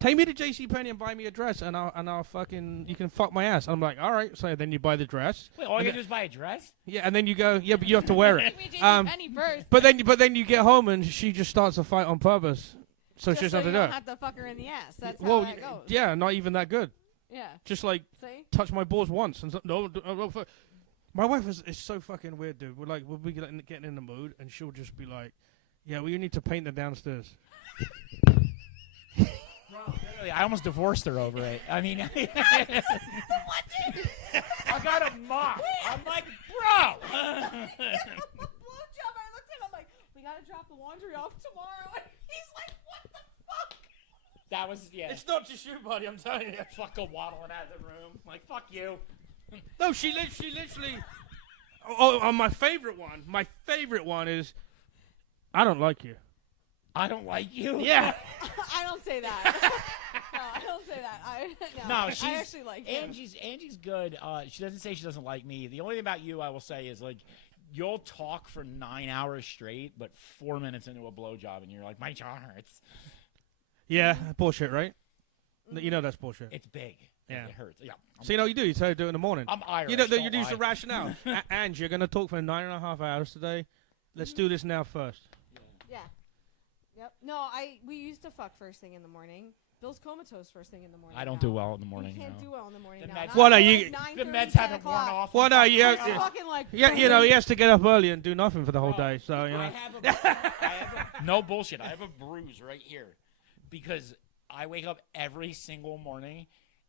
Take me to JCPenney and buy me a dress, and I'll fucking, you can fuck my ass. I'm like, all right. So then you buy the dress. wait, all you gotta do is buy a dress. Yeah, and then you go, yeah, but you have to wear it. Take me to JCPenney first. But then you get home and she just starts a fight on purpose, so she Just doesn't so you have to do don't it. have to fuck her in the ass. That's Well, how that goes. yeah, not even that good. Yeah. Just like See? touch my balls once, and no. My wife is so fucking weird, dude. We'll be getting in the mood, and she'll just be like, "Yeah, well, you need to paint the downstairs." Bro, literally, I almost divorced her over it. I mean, I got a mop. I'm like, bro. Blowjob. I looked at him. I'm like, we gotta drop the laundry off tomorrow. And he's like, what the fuck? That was It's not just you, buddy. I'm telling you. fucking waddling out of the room. Like, fuck you. No, she literally. Oh, my favorite one is, I don't like you. I don't like you. Yeah. I don't say that. No, I don't say that. I actually like him. Angie's good. She doesn't say she doesn't like me. The only thing about you I will say is like you'll talk for 9 hours straight, but 4 minutes into a blowjob and you're like, my jaw hurts. Yeah, bullshit, right? You know that's bullshit. It's big. Yeah. It hurts. Yeah. So you know what you do? You try to do it in the morning. I'm Irish. You know, don't you use lie. the rationale. And you're going to talk for 9.5 hours today. Let's do this now first. Yeah. Yep. No, we used to fuck first thing in the morning. Bill's comatose first thing in the morning. I don't now. do well in the morning. You can't no. do well in the morning The now. meds- Not Well, no, until you- like The 9:30, meds 10 haven't worn o'clock. off. Well, no, It's yeah, fucking like yeah, you know, he has to get up early and do nothing for the whole Bro, day. So you know. I have no bullshit. I have a bruise right here because I wake up every single morning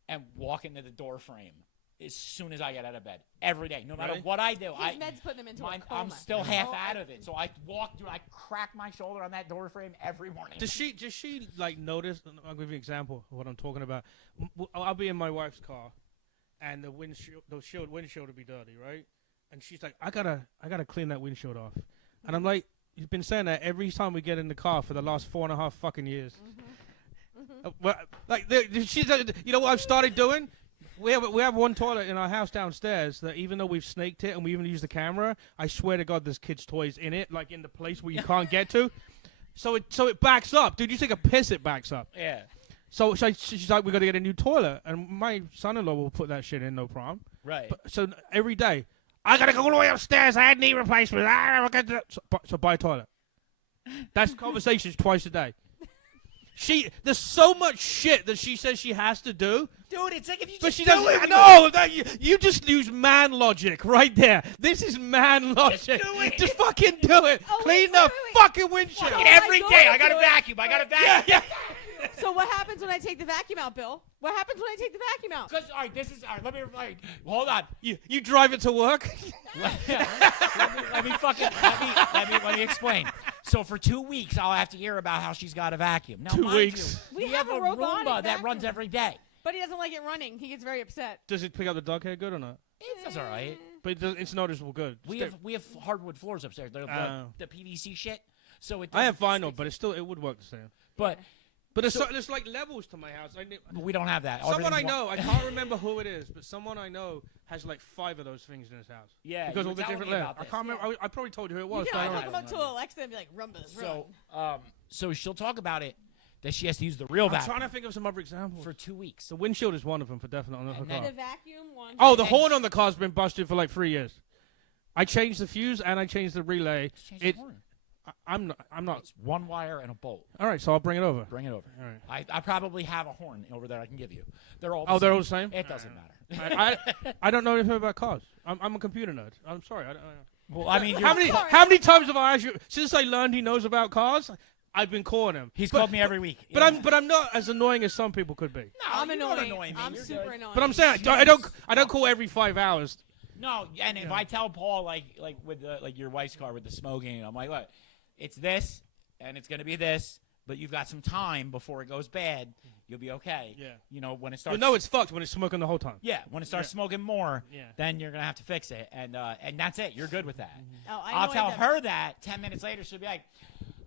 and walk into the door frame as soon as I get out of bed every day, no matter Really? what I do. his meds putting him into a coma. I'm still half Oh, out of it, so I walk through. I crack my shoulder on that door frame every morning. Does she like notice? I'll give you an example of what I'm talking about. I'll be in my wife's car, and the windshield will be dirty, right? And she's like, I gotta clean that windshield off. And I'm like, you've been saying that every time we get in the car for the last 4.5 fucking years. Well, like she's, you know what I've started doing? We have one toilet in our house downstairs that even though we've snaked it and we even use the camera, I swear to God, there's kids' toys in it, like in the place where you can't get to. So it backs up, dude. You take a piss, it backs up. Yeah. So she's like, we got to get a new toilet, and my son-in-law will put that shit in, no problem. Right. But, so every day, I gotta go all the way upstairs. I had knee replacement. So buy a toilet. That's conversations twice a day. There's so much shit that she says she has to do. Dude, it's like if you But just she do doesn't. it. No, you just use man logic right there. This is man logic. do it. Just fucking do it. Oh, Clean wait, the wait. fucking windshield. Well, Every I day, go I got to do it. vacuum. I got to vacuum. Yeah. So what happens when I take the vacuum out, Bill? What happens when I take the vacuum out? Because all right, let me hold on. You drive it to work. let me explain. So for 2 weeks, I'll have to hear about how she's got a vacuum. Now, 2 mind weeks. You, We have a robotic Roomba that vacuum. runs every day. But he doesn't like it running. He gets very upset. Does it pick up the dog hair good or not? It's all right. But it's noticeable good. We have hardwood floors upstairs. The PVC shit. So it. I have doesn't vinyl, stick. but it would work the same. But There's like levels to my house. we don't have that. Someone I Everything's know, I can't remember who it is, but someone I know has like 5 of those things in his house. Yeah, because you all were the telling different me levels. about I this. can't remember. I probably told you who it was. You but know, I I don't talk remember. about to Alexa and be like, rumba, run. So she'll talk about it that she has to use the real I'm vacuum trying to think of some other examples. for 2 weeks. The windshield is one of them for definite on the And car. The vacuum one. Oh, the horn on the car's been busted for like 3 years. I changed the fuse and I changed the relay. Just change the horn. I'm not. It's one wire and a bolt. All right, so I'll bring it over. Bring it over. All right. I probably have a horn over there I can give you. They're all. Oh, they're all the same? It doesn't matter. I don't know anything about cars. I'm a computer nerd. I'm sorry. I don't. Well, I mean, How many times have I asked you since I learned he knows about cars? I've been calling him. He's called me every week. But I'm not as annoying as some people could be. No, I'm you're not annoying. annoying me. I'm You're super good. annoying. But I'm saying I don't call every 5 hours. No, and if I tell Paul like with the your wife's car with the smoking, I'm like, look, it's this and it's gonna be this, but you've got some time before it goes bad. You'll be okay. Yeah. You know when it starts. Well, no, it's fucked when it's smoking the whole time. Yeah, when it starts smoking more, Yeah. then you're gonna have to fix it, and that's it. You're good with that. Oh, I I'll know tell I her that 10 minutes later. She'll be like,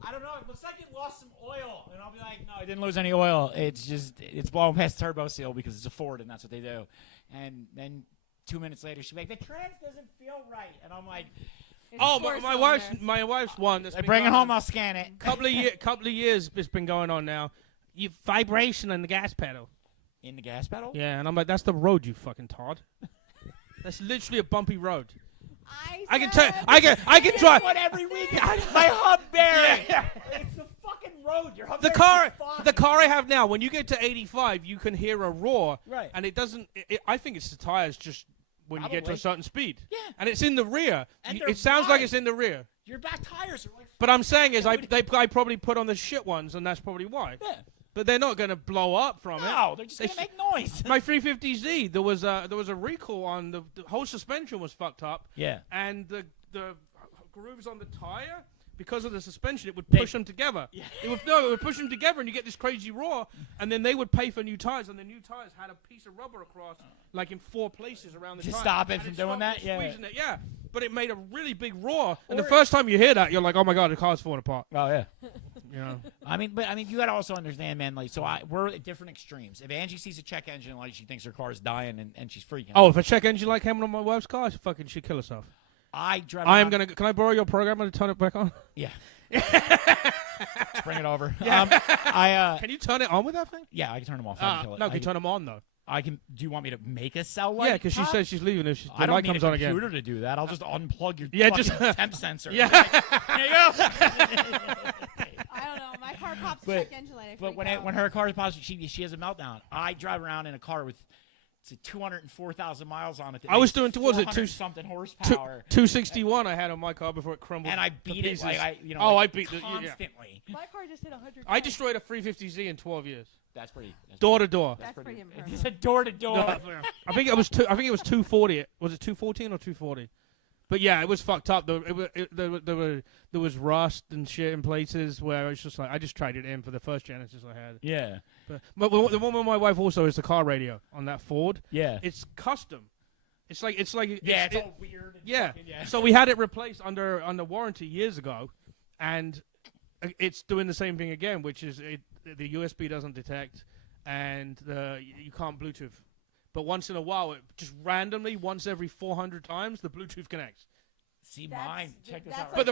I don't know. It looks like it lost some oil, and I'll be like, no, it didn't lose any oil. It's just it's blowing past turbo seal because it's a Ford, and that's what they do. And then 2 minutes later, she'll be like, the trans doesn't feel right, and I'm like, It's Oh, a four my cylinder. wife's one. That's been bring it going home. on. I'll scan it. Couple of years it's been going on now. You vibration in the gas pedal. In the gas pedal. Yeah, and I'm like, that's the road, you fucking Todd. That's literally a bumpy road. I can tell. I can drive. What every week? My hub bearing. It's the fucking road. Your hub The bearing's car, fine. the car I have now. When you get to 85, you can hear a roar. Right. And it doesn't. I think it's the tires just when you get to a Probably. certain speed. Yeah. And it's in the rear. And It they're sounds like wide. it's in the rear. Your back tires are like. But I'm saying is I probably put on the shit ones, and that's probably why. Yeah. But they're not going to blow up from No, it. they're just They gonna make noise. My 350Z, there was a recall on the whole suspension was fucked up. Yeah. And the grooves on the tire, because of the suspension, it would They- push them together. Yeah. It would push them together, and you get this crazy roar. And then they would pay for new tires, and the new tires had a piece of rubber across, like in 4 places around the To tire. stop it And from stopped doing that? from Yeah. squeezing it, yeah. But it made a really big roar. And Or- the first time you hear that, you're like, oh my god, the car's falling apart. Oh yeah. You know. I mean, you gotta also understand, man. Like, so we're at different extremes. If Angie sees a check engine light, she thinks her car's dying and she's freaking. Oh, out. if a check engine light came on my wife's car, she'd kill herself. I drive. I am gonna. Can I borrow your program and turn it back on? Yeah. Let's bring it over. Yeah. Can you turn it on with that thing? Yeah, I can turn them off. No, can you turn them on though? I can. Do you want me to make a cell light? Yeah, because she says she's leaving if the I don't light need comes a on again. computer to do that. I'll just unplug your just temp sensor. Yeah. There you go. I don't know. My car pops a check engine light. But when her car pops, she has a meltdown. I drive around in a car with 204,000 miles on it. I was doing towards it something horsepower. 261 I had on my car before it crumbled. And I beat it like I beat it constantly. My car just hit 100. I destroyed a 350Z in 12 years. That's pretty. Door to door. That's pretty impressive. He said door to door. I think it was 240. Was it 214 or 240? But yeah, it was fucked up. There was rust and shit in places where it's just like I just tried it in for the first Genesis I had. Yeah. But the one with my wife also is the car radio on that Ford. Yeah. It's custom. It's all weird. Yeah. So we had it replaced under warranty years ago, and it's doing the same thing again, which is the USB doesn't detect, and you can't Bluetooth. But once in a while, it just randomly, once every 400 times, the Bluetooth connects. See mine. Check this out. like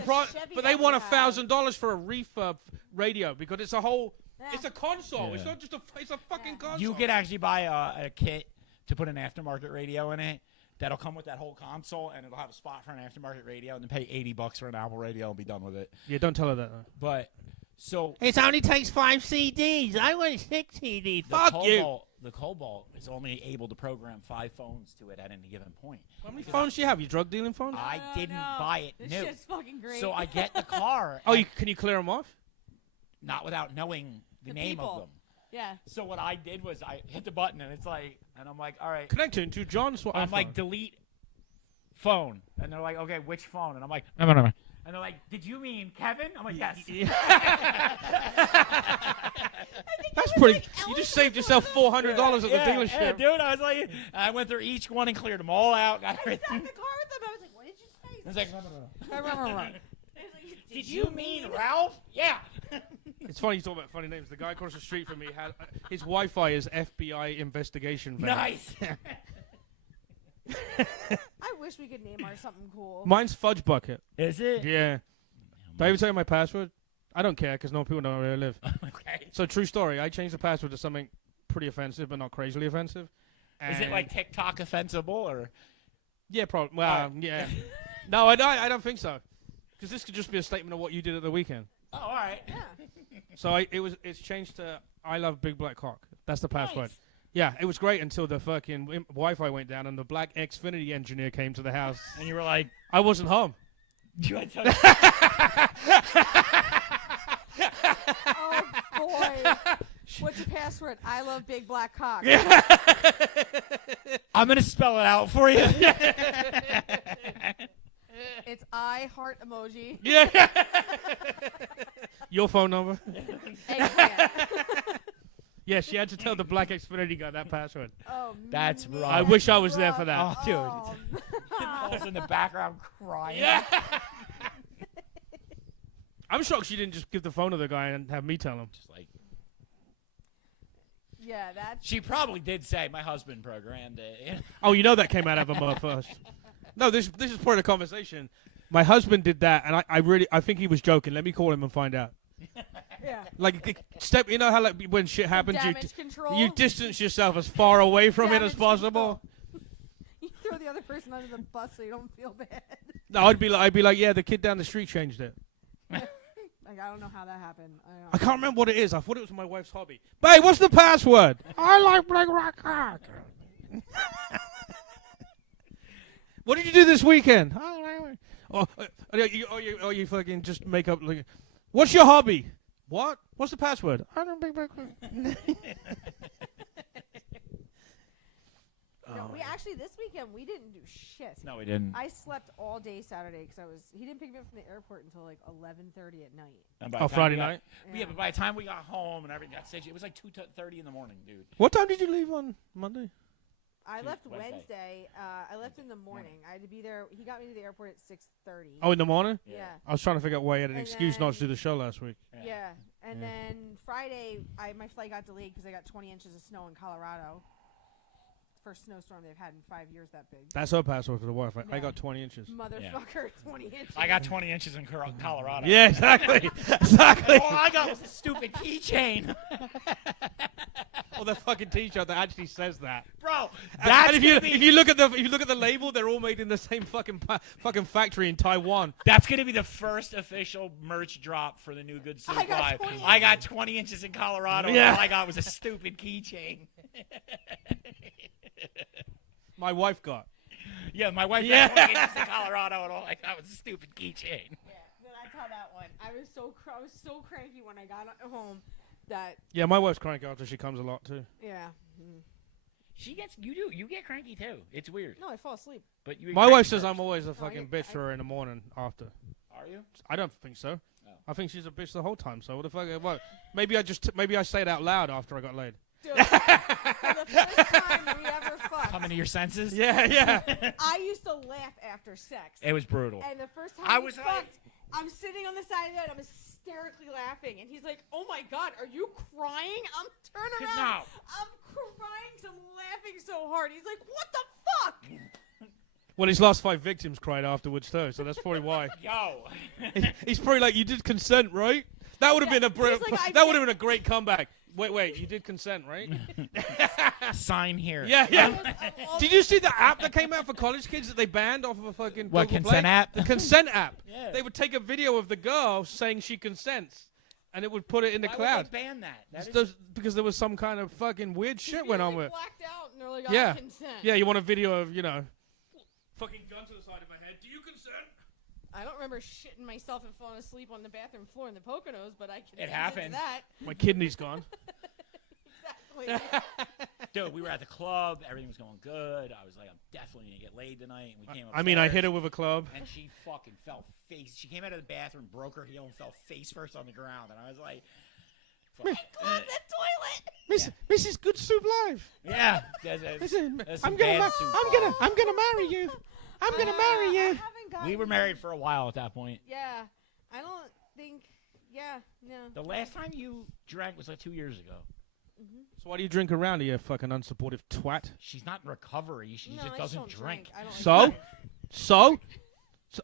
But they want $1,000 for a refurb radio because it's a whole. Yeah. It's a console. Yeah. It's not just it's a fucking console. You could actually buy a kit to put an aftermarket radio in it. That'll come with that whole console, and it'll have a spot for an aftermarket radio, and then pay $80 for an Apple radio and be done with it. Yeah, don't tell her that. Though. But so It only takes 5 CDs. I want 6 CDs. Fuck you. The Cobalt is only able to program 5 phones to it at any given point. How many phones do you have? You drug dealing phones? I didn't buy it This new. shit's fucking great. So I get the car. Oh, can you clear them off? Not without knowing the name people. of them. Yeah. So what I did was I hit the button, and it's like, and I'm like, all right. Connecting to John's iPhone. I'm like, delete phone. And they're like, okay, which phone? And I'm like, no. And they're like, did you mean Kevin? I'm like, yes. That's pretty. You just saved yourself $400 at the dealership. Yeah, dude. I was like, I went through each one and cleared them all out. Got I sat in everything. the car with them. I was like, what did you say? I was like, no. Did you mean Ralph? Yeah. It's funny you talk about funny names. The guy across the street from me had his Wi-Fi is FBI investigation. Van. Nice. I wish we could name ours something cool. Mine's Fudge Bucket. Is it? Yeah. Did I ever tell you my password? I don't care because no people know where I live. Okay. So true story. I changed the password to something pretty offensive, but not crazily offensive. Is it like TikTok offensible or? Yeah, probably. Well, yeah. No, I don't think so. Because this could just be a statement of what you did at the weekend. Oh, all right. Yeah. So it's changed to I love big black cock. That's the password. Nice. Yeah, it was great until the fucking Wi-Fi went down and the black Xfinity engineer came to the house. And you were like, I wasn't home. Oh boy. What's your password? I love big black cock. I'm going to spell it out for you. It's I heart emoji. Yeah. Your phone number? Eggplant. Yeah, she had to tell the black Xfinity guy that password. Oh, That's man, rough. I wish I was there rough. for that. Oh, dude. Oh, Paul's in the background crying. Yeah. I'm shocked she didn't just give the phone to the guy and have me tell him. Just like, yeah, that's. she probably did say, my husband programmed it. Oh, you know that came out of her mouth first. No, this is part of the conversation. My husband did that, and I think he was joking. Let me call him and find out. Yeah. Like, you know how like when shit happens, Damage control. you distance yourself as far away from it as Damage possible. You throw the other person under the bus so you don't feel bad. No, I'd be like, yeah, the kid down the street changed it. Like, I don't know how that happened. I can't remember what it is. I thought it was my wife's hobby. Babe, what's the password? I like black rock. What did you do this weekend? Or you fucking just make up. Like, what's your hobby? What? What's the password? I don't think. No, we actually this weekend we didn't do shit. No, we didn't. I slept all day Saturday because he didn't pick me up from the airport until like 11:30 at night. And by the time Friday we got- night? Yeah, but by the time we got home and everything got stitched, it was like 2:30 in the morning, dude. What time did you leave on Monday? I left Wednesday. I left in the morning. I had to be there. He got me to the airport at 6:30. Oh, in the morning? Yeah. I was trying to figure out why you had an And excuse not to do then- the show last week. Yeah. And then Friday, my flight got delayed because I got 20 inches of snow in Colorado. First snowstorm they've had in 5 years that big. That's her password for the wife. I Yeah. got 20 inches. Motherfucker, 20 inches. I got 20 inches in Colorado. Yeah, exactly. Exactly. All I got was a stupid keychain. Or the fucking T-shirt that actually says that. Bro, And if you look at the label, they're all made in the same fucking factory in Taiwan. that's gonna be the first official merch drop for the New Good Soup I got Live. 20 I got 20 inches in Colorado. Yeah. And all I got was a stupid keychain. My wife got. Yeah, my wife Yeah. got 20 inches in Colorado, and all I got was a stupid keychain. Yeah, no, that's how that went. I was so cranky when I got home that Yeah, my wife's cranky after she comes a lot too. yeah. You get cranky too. It's weird. No, I fall asleep. But you. My wife says I'm always a fucking bitch I- to her in the morning after. Are you? I don't think so. Oh. I think she's a bitch the whole time. So what the fuck? What? Maybe I say it out loud after I got laid. Dude, for the first time we ever fucked, Coming to your senses? Yeah, yeah. I used to laugh after sex. It was brutal. And the first time I we was fucked, like- I'm sitting on the side of the bed, I'm hysterically laughing, and he's like, "Oh my god, are you crying?" I'm turning around, No. I'm crying, 'cause I'm laughing so hard. He's like, "What the fuck?" Well, his last 5 victims cried afterwards too, so that's probably why. Yo. He's probably like, "You did consent, right?" That would have Yeah, been he's like, "I that would did." have been a great comeback. Wait, you did consent, right? Sign here. Yeah, I yeah. was Did you see the app that came out for college kids that they banned off of a fucking What, Google consent Play? app? The consent app. Yeah. They would take a video of the girl saying she consents, and it would put it in the Why cloud. would they ban that? That is- Because there was some kind of fucking weird shit went on with it. blacked out, and they're like, Yeah. "I consent." Yeah, you want a video of, fucking gun to the side of my head. Do you consent? I don't remember shitting myself and falling asleep on the bathroom floor in the Poconos, but I consented happened. to that. My kidney's gone. Exactly. Dude, we were at the club. Everything was going good. I was like, I'm definitely going to get laid tonight. And we came I mean, I hit her upstairs, with a club. And she fucking fell face. She came out of the bathroom, broke her heel, and fell face first on the ground. And I was like, fuck. Clog the toilet. Mrs. Good Soup Live. Yeah. There's some bad soup. I'm gonna marry you. I'm gonna marry I you. haven't gotten We were married for a while at that point. Yeah. I don't think. Yeah. No. The last time you drank was like 2 years ago. So why do you drink around here, you fucking unsupportive twat? She's not in recovery. She No, just I doesn't don't drink. I don't So? like So?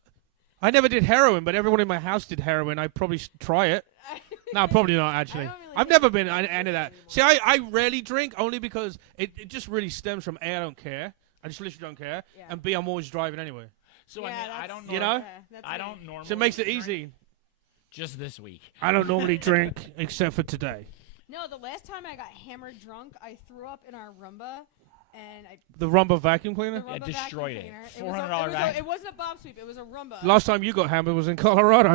I never did heroin, but everyone in my house did heroin. I'd probably try it. No, probably not, actually. I don't really I've get never been into any of that. anymore. See, I rarely drink, only because it just really stems from A, I don't care. I just literally don't care. Yeah. And B, I'm always driving anyway. So Yeah, I mean, I that's- don't You know. know? That's I me. don't normally. So it makes it drink. easy. Just this week. I don't normally drink except for today. No, the last time I got hammered drunk, I threw up in our Roomba, and I The Rumba vacuum the cleaner? Roomba destroyed vacuum it. cleaner. $400 vacuum. It wasn't a bob sweep. It was a Roomba. Last time you got hammered was in Colorado.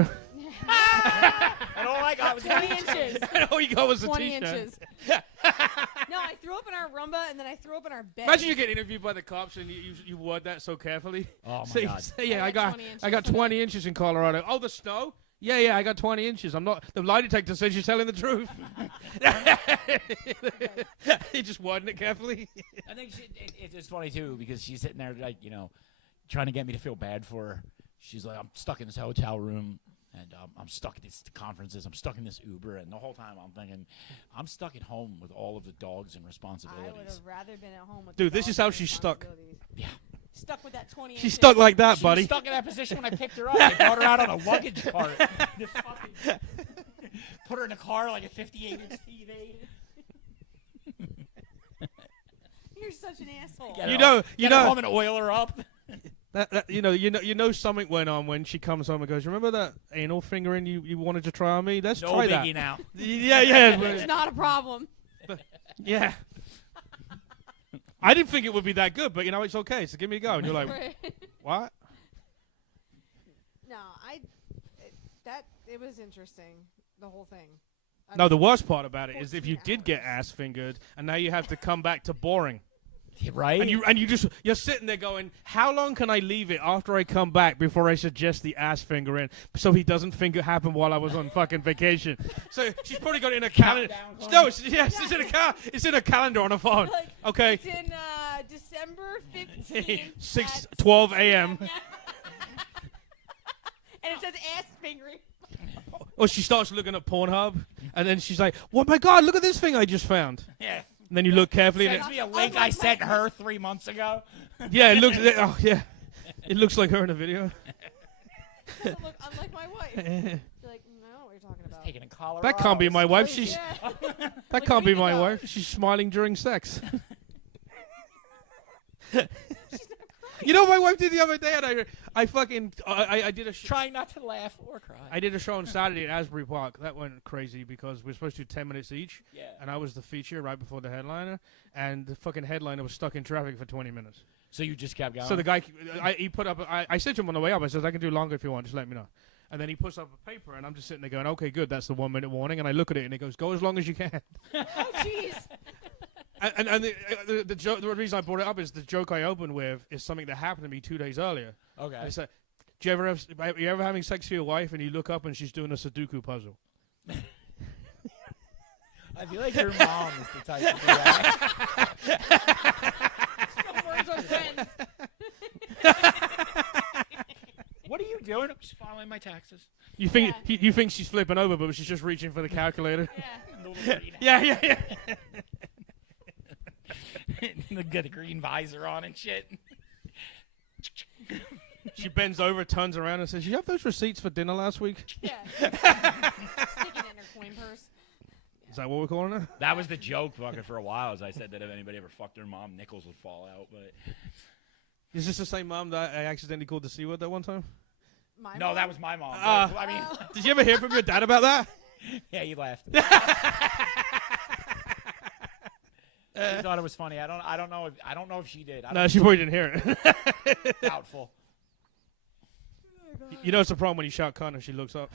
And all I got was 20 inches. And all you got was a 20 t-shirt. inches. No, I threw up in our Roomba, and then I threw up in our bed. Imagine you get interviewed by the cops and you word that so carefully. Oh my So you god. say, yeah, I I got got 20 inches I got on 20 inches in Colorado. Oh, the snow? Yeah, I got 20 inches. I'm not. The lie detector says you're telling the truth. You're just wording it carefully. I think it's funny too because she's sitting there like trying to get me to feel bad for her. She's like, I'm stuck in this hotel room and I'm stuck at these conferences. I'm stuck in this Uber, and the whole time I'm thinking, I'm stuck at home with all of the dogs and I would responsibilities. have rather been at home with Dude, the this is dogs how and she's stuck. responsibilities. Yeah. Stuck with that 20 She's inches. stuck like that, She buddy. was stuck in that position when I picked her up. I brought her out on a luggage cart. Just fucking put her in a car like a 58-inch TV. You're such an asshole. Get You her know- home- you get her know- home and oil her up. You know something went on when she comes home and goes, remember that anal fingering you wanted to try on me? Let's No try biggie that. now. Yeah. It's not a problem. Yeah. I didn't think it would be that good, but it's okay. So give me a go. And you're like, what? No, it was interesting, the whole thing. No, the worst part about it is if 14 you did get hours. ass fingered and now you have to come back to boring. Right? And you're sitting there going, how long can I leave it after I come back before I suggest the ass fingering so he doesn't think it happened while I was on fucking vacation? So she's probably got it in a calendar. Countdown No, it's in a calendar on her phone. Like, Okay. It's in December 15th. 6:12 a.m. And it says ass fingering. Or she starts looking at Pornhub, and then she's like, "Oh my God, look at this thing I just found." Yeah. And then you look carefully, and Sends me a link I sent her 3 months ago. yeah, it looks. Oh yeah, it looks like her in a video. Doesn't look unlike my wife. You're like, no, what you're talking about. Taken in Colorado. That can't be my wife. She's Yeah. that Like a can't be week my ago. wife. She's smiling during sex. You know what my wife did the other day, and I did a Trying not to laugh or cry. I did a show on Saturday at Asbury Park. That went crazy because we were supposed to do 10 minutes each. Yeah. And I was the feature right before the headliner, and the fucking headliner was stuck in traffic for 20 minutes. So you just kept going. So the guy, he put up. I said to him on the way up, I said, "I can do longer if you want. Just let me know." And then he puts up a paper, and I'm just sitting there going, "Okay, good. That's the 1 minute warning." And I look at it, and it goes, "Go as long as you can." Oh, jeez. And the reason I brought it up is the joke I opened with is something that happened to me 2 days earlier. Okay. It's like, are you ever having sex with your wife and you look up and she's doing a Sudoku puzzle? I feel like your mom is the type to do that. No words on friends. What are you doing? I'm just following my taxes. You think you think she's flipping over, but she's just reaching for the calculator. Yeah. Yeah. Get a green visor on and shit. She bends over, turns around, and says, "You have those receipts for dinner last week?" Yeah. Sticking it in her coin purse. Is that what we're calling it? That was the joke fucking for a while, as I said that if anybody ever fucked their mom, nickels would fall out. But Is this the same mom that I accidentally called the C word that one time? My no, mom? that was my mom. Ah. I mean, Did you ever hear from your dad about that? yeah, he laughed. He thought it was funny. I don't know if she did. No, she probably didn't hear it. Doubtful. You know it's a problem when you shout cunt and she looks up.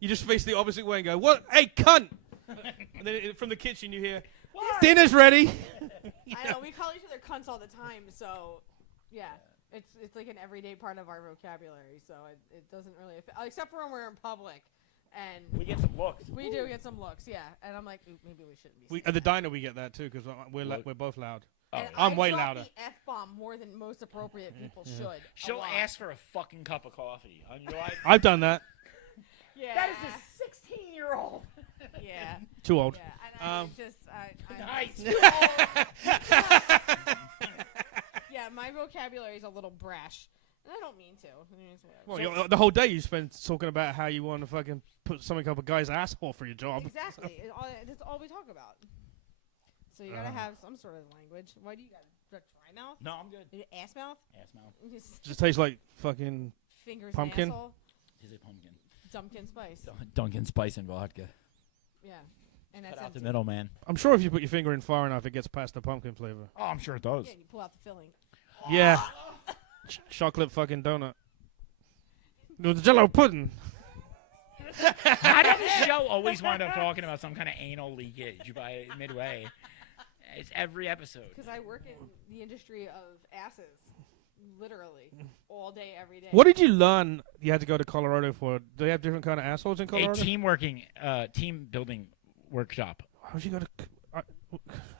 You just face the opposite way and go, "What? Hey, cunt!" And then from the kitchen you hear, "Dinner's ready." I know, we call each other cunts all the time, so yeah. It's like an everyday part of our vocabulary, so it doesn't really affect, except for when we're in public. And We get some looks. we do get some looks, yeah. And I'm like, ooh, maybe we shouldn't be. At the diner we get that too because we're both loud. Oh, And I'm I way drop louder. the F-bomb more than most appropriate people should. a She'll lot. ask for a fucking cup of coffee. And you're like, I've done that. Yeah. that is a 16-year-old. Yeah. Too old. Yeah. And I just, Nice. yeah, my vocabulary is a little brash. And I don't mean to. I mean, it's whatever. Well, So- the whole day you spend talking about how you want to fucking put something up a guy's asshole for your job. Exactly. That's all we talk about. So you gotta have some sort of language. Why do you got dry mouth? No, I'm good. Ass mouth? Ass mouth. Just tastes like fucking. Fingers Pumpkin? and asshole. Is it pumpkin? Dumpkin spice. Dunkin' Spice and vodka. Yeah. And that's Cut out the empty. middle, man. I'm sure if you put your finger in far enough, it gets past the pumpkin flavor. Oh, I'm sure it does. Yeah, and you pull out the filling. Yeah. Chocolate fucking donut. No, the Jello pudding. How does this show always wind up talking about some kind of anal leakage by midway? It's every episode. Because I work in the industry of asses. Literally. All day, every day. What did you learn you had to go to Colorado for? Do they have different kind of assholes in A Colorado? team building workshop. How'd you go to...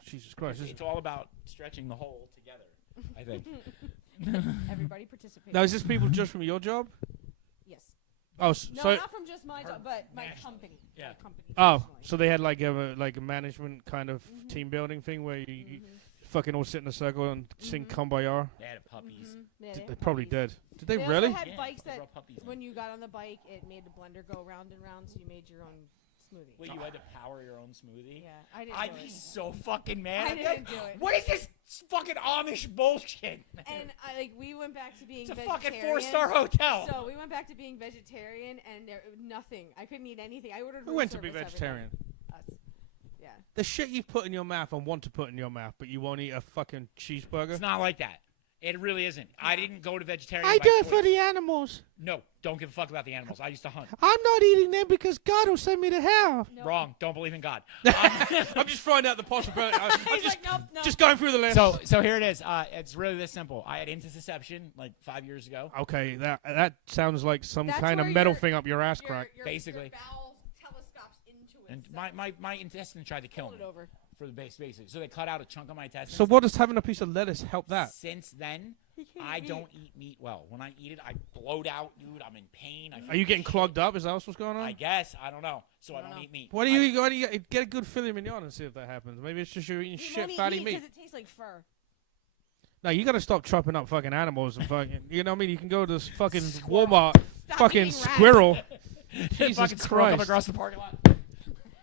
Jesus Christ. It's all about stretching the whole together, I think. Everybody participates. Now, is this people just from your job? Yes. Oh, No, so... not from just my job, but my nationally. company. Yeah. My company Oh, nationally. so they had like a management kind of team building thing where you fucking all sit in a circle and sing Kumbaya. They had puppies. Yeah, They had probably puppies. did. Did they They really? also had Yeah, bikes they that brought puppies in. when you got on the bike, it made the blender go round and round, so you made your own smoothie. Wait, you had to power your own smoothie? Yeah, I didn't I'd do be it. so fucking mad. I at that. didn't do it. What is this fucking Amish bullshit? And we went back to being It's a vegetarian. fucking 4-star hotel. So we went back to being vegetarian, and nothing. I couldn't eat anything. I ordered. Who room went to be service every vegetarian? day. Us. Yeah. The shit you put in your mouth and want to put in your mouth, but you won't eat a fucking cheeseburger? It's not like that. It really isn't. I didn't go to vegetarian. I by do it for choice. the animals. No, don't give a fuck about the animals. I used to hunt. I'm not eating them because God will send me to hell. Nope. Wrong. Don't believe in God. I'm just throwing out the possibility. I'm He's just, like, nope. just going through the list. So here it is. It's really this simple. I had intussusception like 5 years ago. Okay, that sounds like some That's kind of where metal your- thing up your ass crack. Your Basically. bowel telescopes into it. And my intestine tried to kill me it over. for the basic. So they cut out a chunk of my intestines. So what does having a piece of lettuce help that? Since then, I don't eat meat well. When I eat it, I bloat out, dude. I'm in pain. Are you getting clogged up? Is that what's going on? I guess. I don't know. So I don't eat meat. Why do you get a good filet mignon and see if that happens? Maybe it's just you're eating shit fatty meat. Because it tastes like fur. No, you gotta stop chopping up fucking animals and fucking. You know what I mean? You can go to this fucking Walmart, fucking squirrel. Jesus fucking squirrel come Christ! across the parking lot.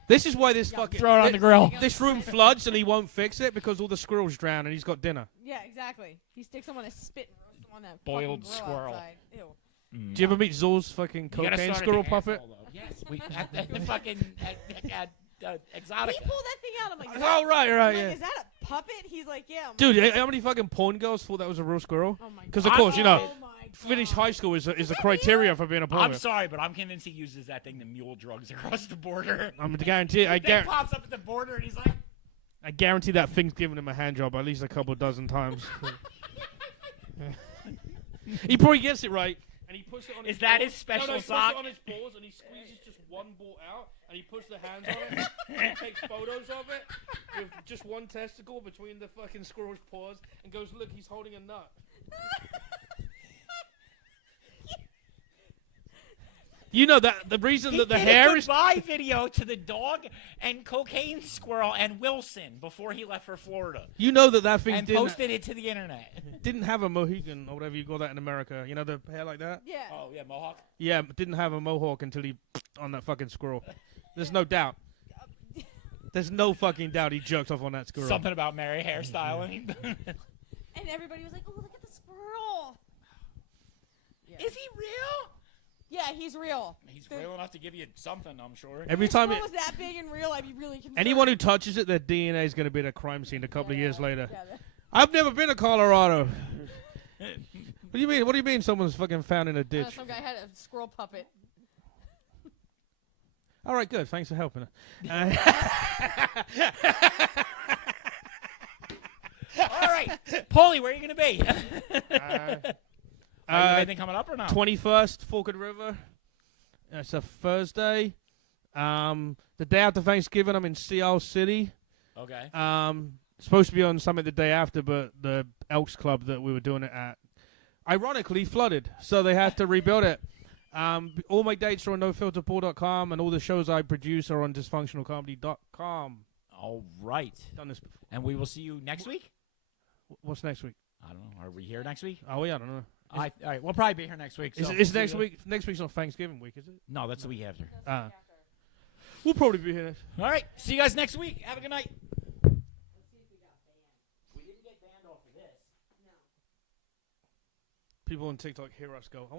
This is why this fucking throw it on the grill. This room floods and he won't fix it because all the squirrels drown and he's got dinner. Yeah, exactly. He sticks them on a spit and roasts them on that Boiled fucking grill squirrel. outside. Ew. Do you ever meet Zul's fucking You gotta cocaine start at squirrel the puppet? asshole, though. Yes, we at the fucking at Exotica. He pulled that thing out. I'm like, Oh right, I'm like, yeah. is that a puppet? He's like, yeah. I'm Dude, like, how many fucking porn girls thought that was a real squirrel? oh my Because of God. course, you know, Oh my finish God. high school is a criteria for being a porn. I'm sorry, but I'm convinced he uses that thing to mule drugs across the border. I'm guarantee. He pops up at the border and he's like, I guarantee that thing's given him a hand job at least a couple dozen times. He probably gets it right, and he puts it on. Is his that balls. his special no, he sock? puts it on his balls, and he squeezes just one ball out, and he puts the hands on it, and he takes photos of it with just one testicle between the fucking squirrel's paws, and goes, "Look, he's holding a nut." You know that the reason that the hair is. He did a goodbye video to the dog and cocaine squirrel and Wilson before he left for Florida. You know that thing And didn't, posted it to the internet. didn't have a Mohican or whatever you call that in America. You know the hair like that. Yeah. Oh yeah, Mohawk. Yeah, but didn't have a mohawk until he on that fucking squirrel. There's no doubt. There's no fucking doubt he jerked off on that squirrel. Something about Mary hairstyling. And everybody was like, oh, look at the squirrel. Yeah. Is he real? Yeah, he's real. He's real enough to give you something, I'm sure. Every If the time squirrel was that big and real, I'd be really concerned. anyone who touches it, their DNA is going to be at a crime scene a couple of years later. Yeah, I've never been to Colorado. What do you mean? What do you mean? Someone's fucking found in a ditch? some guy had a squirrel puppet. All right, good. Thanks for helping. All right, Paulie, where are you gonna be? You have anything coming up or not? 21st, Forked River. It's a Thursday. The day after Thanksgiving, I'm in Seal City. Okay. Supposed to be on Summit the day after, but the Elks Club that we were doing it at, ironically, flooded, so they had to rebuild it. All my dates are on nofilterpool.com, and all the shows I produce are on dysfunctionalcomedy.com. All right. Done this before. And we will see you next week? What's next week? I don't know. Are we here next week? Oh, yeah, I don't know. All right, we'll probably be here next week. So Is next week? Next week's not Thanksgiving week, is it? No, that's the week after. We'll probably be here. All right. See you guys next week. Have a good night. We didn't get banned off of this. People on TikTok hear us go, I wonder